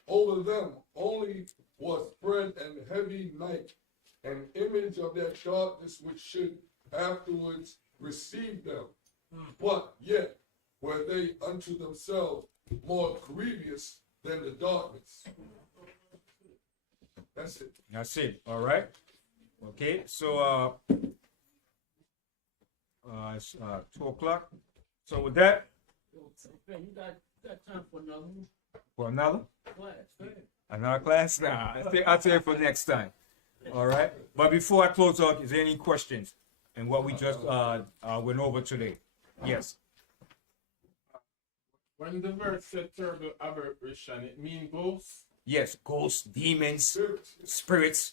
Over them only was spread an heavy night, an image of that darkness which should afterwards receive them. But yet were they unto themselves more grievous than the darkness. That's it. That's it. All right. Okay. So it's 2 o'clock. So with that, Okay, you got time for another one? for another Class, go ahead. another class. Nah, I'll tell you for next time. All right. But before I close out, is there any questions in what we just went over today? Yes. When the verse said terrible aberration, it means ghosts? Yes. Ghosts, demons, Spirits. spirits.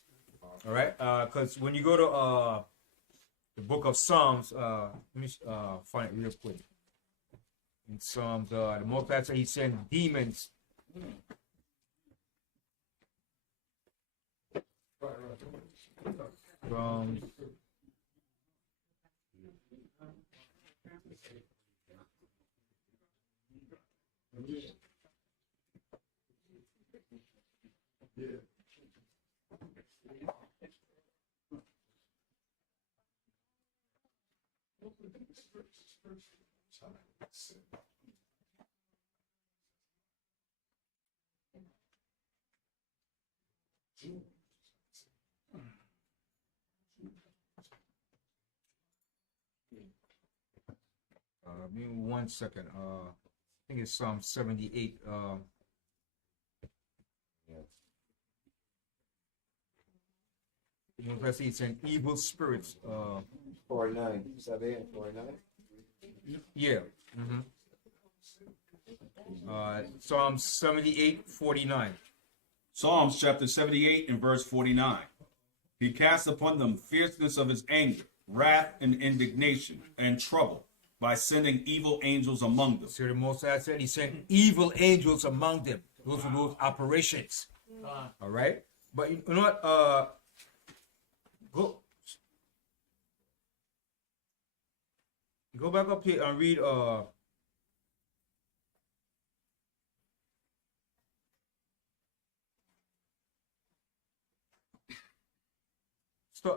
All right. Because when you go to the book of Psalms, let me find it real quick. In Psalms, the Most High said he sent demons. From give me 1 second. I think it's Psalm 78. You know, let's see, it's an evil spirits. 49. 78, 49. Yeah. Psalm 78:49. Psalms chapter 78 and verse 49. He cast upon them fierceness of his anger, wrath and indignation, and trouble, by sending evil angels among them. So the Most High said he sent evil angels among them. Those are those operations. All right. But you know what? Go back up here and read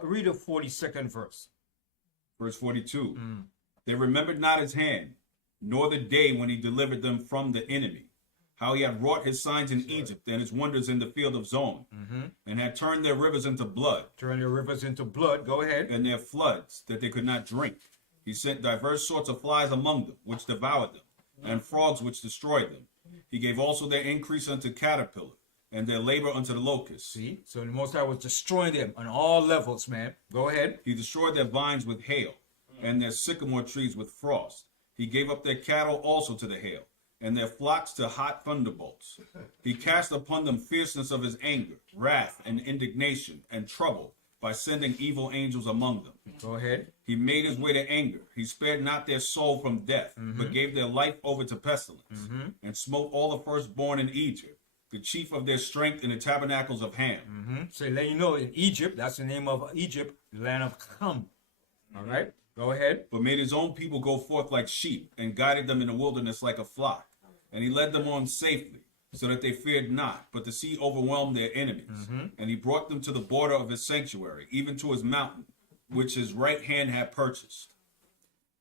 read the 42nd verse. Verse 42. They remembered not his hand, nor the day when he delivered them from the enemy, how he had wrought his signs in Egypt and his wonders in the field of Zon, and had turned their rivers into blood, Turn your rivers into blood. Go ahead. and their floods that they could not drink. He sent diverse sorts of flies among them, which devoured them, and frogs which destroyed them. He gave also their increase unto caterpillar, and their labor unto the locust. See? So the Most High was destroying them on all levels, man. Go ahead. He destroyed their vines with hail, and their sycamore trees with frost. He gave up their cattle also to the hail, and their flocks to hot thunderbolts. He cast upon them fierceness of his anger, wrath and indignation, and trouble, by sending evil angels among them. Go ahead. He made his way to anger. He spared not their soul from death, but gave their life over to pestilence, and smote all the firstborn in Egypt, the chief of their strength in the tabernacles of Ham. So let you know, in Egypt, that's the name of Egypt, the land of Ham. All right, go ahead. But made his own people go forth like sheep, and guided them in the wilderness like a flock. And he led them on safely, so that they feared not, but the sea overwhelmed their enemies. And he brought them to the border of his sanctuary, even to his mountain, which his right hand had purchased.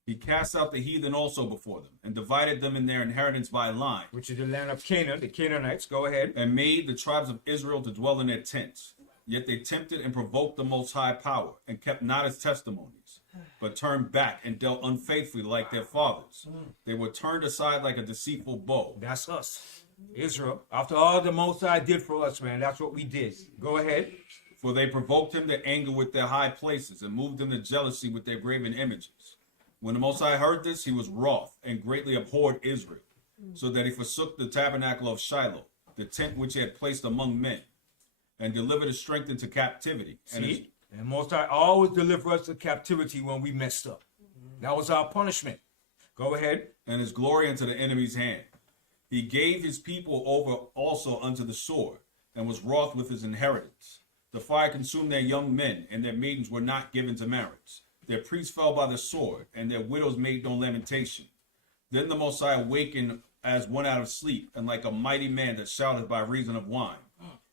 He cast out the heathen also before them, and divided them in their inheritance by line, Which is the land of Canaan, the Canaanites. Go ahead. and made the tribes of Israel to dwell in their tents. Yet they tempted and provoked the Most High power, and kept not his testimonies, but turned back and dealt unfaithfully like their fathers. They were turned aside like a deceitful bow. That's us, Israel. After all the Most High did for us, man, that's what we did. Go ahead. For they provoked him to anger with their high places, and moved him to jealousy with their graven images. When the Most High heard this, he was wroth, and greatly abhorred Israel, so that he forsook the tabernacle of Shiloh, the tent which he had placed among men, and delivered his strength into captivity. See? And Most High always deliver us to captivity when we messed up. That was our punishment. Go ahead. And his glory into the enemy's hand. He gave his people over also unto the sword, and was wroth with his inheritance. The fire consumed their young men, and their maidens were not given to marriage. Their priests fell by the sword, and their widows made no lamentation. Then the Most High awakened as one out of sleep, and like a mighty man that shouteth by reason of wine.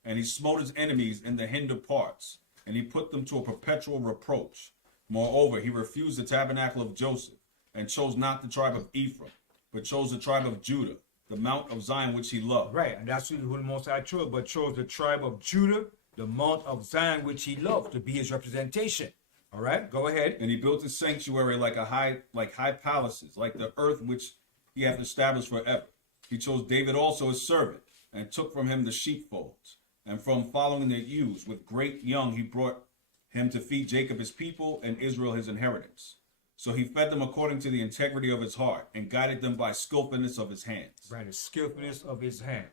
And he smote his enemies in the hinder parts, and he put them to a perpetual reproach. Moreover, he refused the tabernacle of Joseph, and chose not the tribe of Ephraim, but chose the tribe of Judah, the mount of Zion which he loved. Right, and that's who the Most High chose, but chose the tribe of Judah, the mount of Zion which he loved, to be his representation. All right, go ahead. And he built his sanctuary like high palaces, like the earth which he hath established forever. He chose David also his servant, and took from him the sheepfolds. And from following the ewes with great young, he brought him to feed Jacob his people, and Israel his inheritance. So he fed them according to the integrity of his heart, and guided them by skillfulness of his hands. Right, the skillfulness of his hand.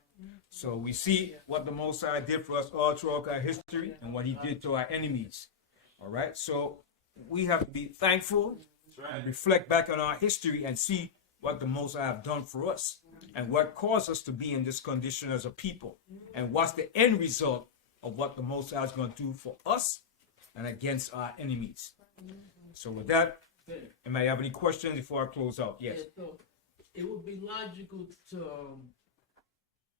So we see what the Most High did for us all throughout our history, and what he did to our enemies. All right, so we have to be thankful and reflect back on our history and see what the Most High have done for us, and what caused us to be in this condition as a people, and what's the end result of what the Most High is going to do for us and against our enemies. So with that, anybody have any questions before I close out? Yes. Yeah, so it would be logical to,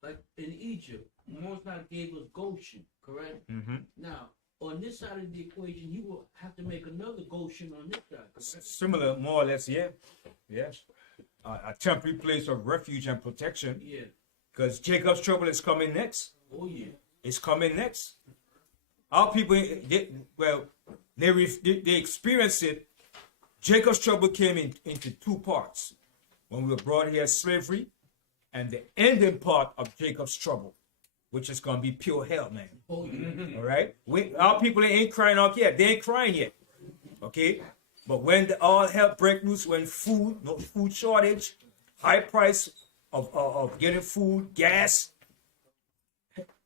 like in Egypt, Most High gave us Goshen, correct? Mm-hmm. Now, on this side of the equation, he will have to make another Goshen on this side, correct? Similar, more or less, yeah. Yes. A temporary place of refuge and protection. Yeah. Because Jacob's trouble is coming next. Oh, yeah. It's coming next. Our people, they experienced it. Jacob's trouble came into two parts. When we were brought here as slavery, and the ending part of Jacob's trouble, which is going to be pure hell, man. Oh, yeah. All right? Our people ain't crying out yet. They ain't crying yet. Okay? But when all hell break loose, when no food shortage, high price of getting food, gas,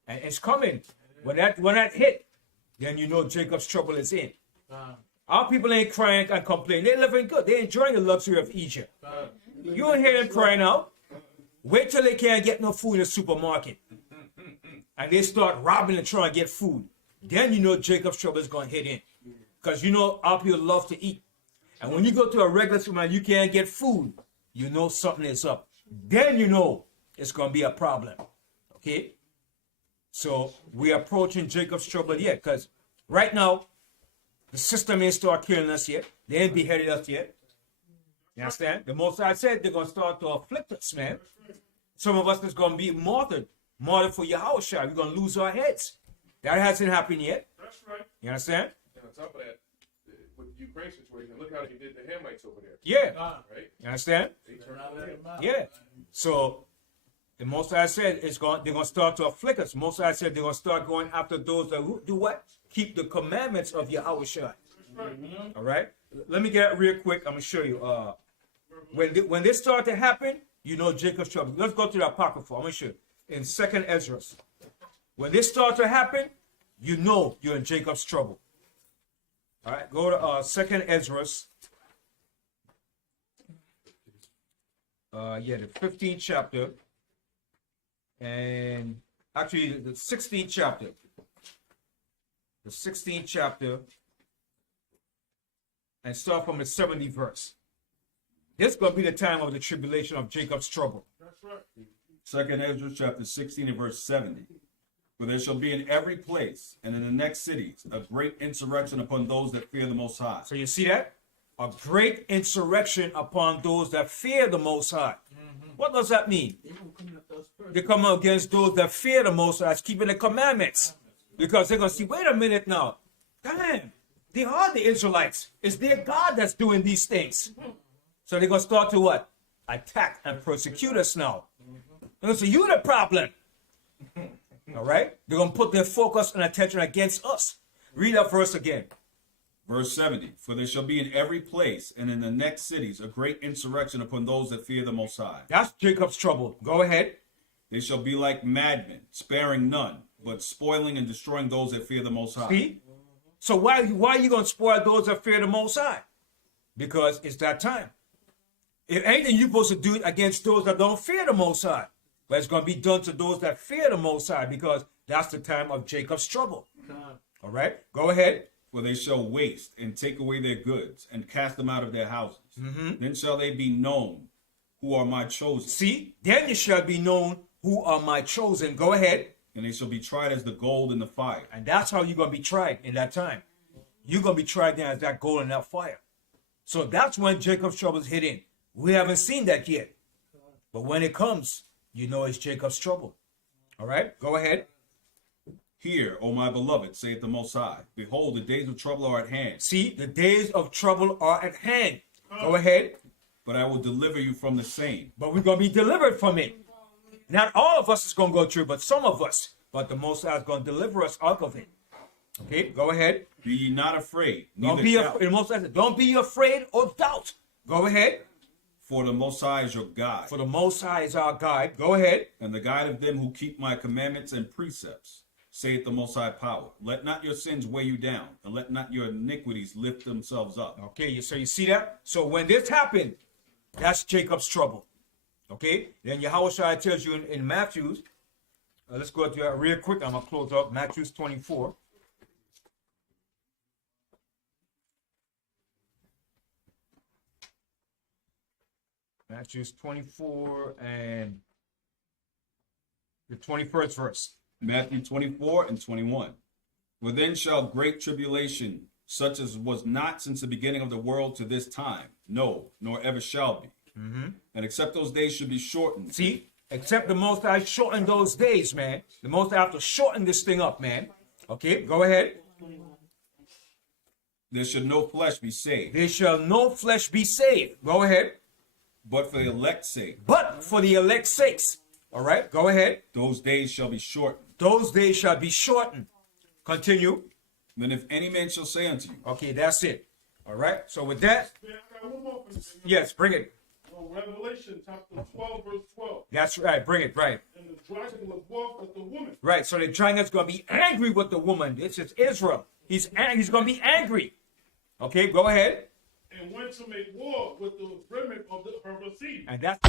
and it's coming. When that hit, then you know Jacob's trouble is in. Our people ain't crying and complaining. They're living good. They're enjoying the luxury of Egypt. You don't hear them crying out. Wait till they can't get no food in the supermarket. And they start robbing and trying to get food. Then you know Jacob's trouble is going to hit in. Because you know our people love to eat. And when you go to a regular supermarket, you can't get food. You know something is up. Then you know it's going to be a problem. Okay? So we're approaching Jacob's trouble yet. Because right now, the system ain't start killing us yet. They ain't beheaded us yet. You understand? The Most High said they're going to start to afflict us, man. Some of us is going to be martyred for Yahushua. We're going to lose our heads. That hasn't happened yet. That's right. You understand? And on top of that, with the Ukraine situation, look how they did the Hamites over there. Yeah. Right? You understand? They turned out. Yeah. So the Most High said they're going to start to afflict us. Most High said they're going to start going after those that do what? Keep the commandments of Yahushua. All right? Let me get it real quick. I'm going to show you. When this start to happen, you know Jacob's trouble. Let's go to the Apocrypha. I'm going to show you. In 2nd Ezra. When this start to happen, you know you're in Jacob's trouble. All right, go to Second Ezra. The 15th chapter, and actually the 16th chapter. The 16th chapter, and start from the 70th verse. This is going to be the time of the tribulation of Jacob's trouble. That's right. Second Ezra chapter 16 and verse 70. For there shall be in every place and in the next cities a great insurrection upon those that fear the Most High. So you see that? A great insurrection upon those that fear the Most High. What does that mean? They gonna come after us first. They come against those that fear the Most High, keeping the commandments. Because they're going to see, wait a minute now. Damn, they are the Israelites. It's their God that's doing these things. So they're going to start to what? Attack and persecute us now. They're going to say, you the problem. All right? They're going to put their focus and attention against us. Read that verse again. Verse 70. For there shall be in every place and in the next cities a great insurrection upon those that fear the Most High. That's Jacob's trouble. Go ahead. They shall be like madmen, sparing none, but spoiling and destroying those that fear the Most High. See? So why are you going to spoil those that fear the Most High? Because it's that time. If anything, you're supposed to do it against those that don't fear the Most High. But it's going to be done to those that fear the Most High, because that's the time of Jacob's trouble. All right? Go ahead. For they shall waste and take away their goods and cast them out of their houses. Then shall they be known who are my chosen. See? Then you shall be known who are my chosen. Go ahead. And they shall be tried as the gold in the fire. And that's how you're going to be tried in that time. You're going to be tried then as that gold in that fire. So that's when Jacob's troubles hit in. We haven't seen that yet. But when it comes, you know it's Jacob's trouble. All right? Go ahead. Hear, O my beloved, saith the Most High. Behold, the days of trouble are at hand. See, the days of trouble are at hand. Go ahead. But I will deliver you from the same. But we're going to be delivered from it. Not all of us is going to go through, but some of us. But the Most High is going to deliver us out of it. Okay, go ahead. Be ye not afraid, Don't neither be doubt. afraid. The Most High said, don't be afraid or doubt. Go ahead. For the Most High is your guide, For the Most High is our guide. Go ahead. and the guide of them who keep my commandments and precepts, saith the Most High power. Let not your sins weigh you down, and let not your iniquities lift themselves up. Okay, so you see that? So when this happened, that's Jacob's trouble. Okay? Then Yahushua tells you in Matthew, let's go to that real quick. I'm going to close up Matthew 24. Matthew 24 and the 21st verse. Matthew 24 and 21. For then shall great tribulation, such as was not since the beginning of the world to this time, no, nor ever shall be. And except those days should be shortened. See, except the Most High shorten those days, man. The Most High have to shorten this thing up, man. Okay, go ahead. There should no flesh be saved, There shall no flesh be saved. Go ahead. but for the elect's sake, But for the elect's sakes. All right, go ahead. those days shall be shortened. Those days shall be shortened. Continue. Then if any man shall say unto you, Okay, that's it. All right, so with that, Man, I got one more for this. yes, bring it. Revelation chapter 12, verse 12. That's right, bring it, right. And the dragon was wroth with the woman. Right, so the dragon's going to be angry with the woman. This is Israel. He's going to be angry. Okay, go ahead. And went to make war with the remnant of her seed. And that's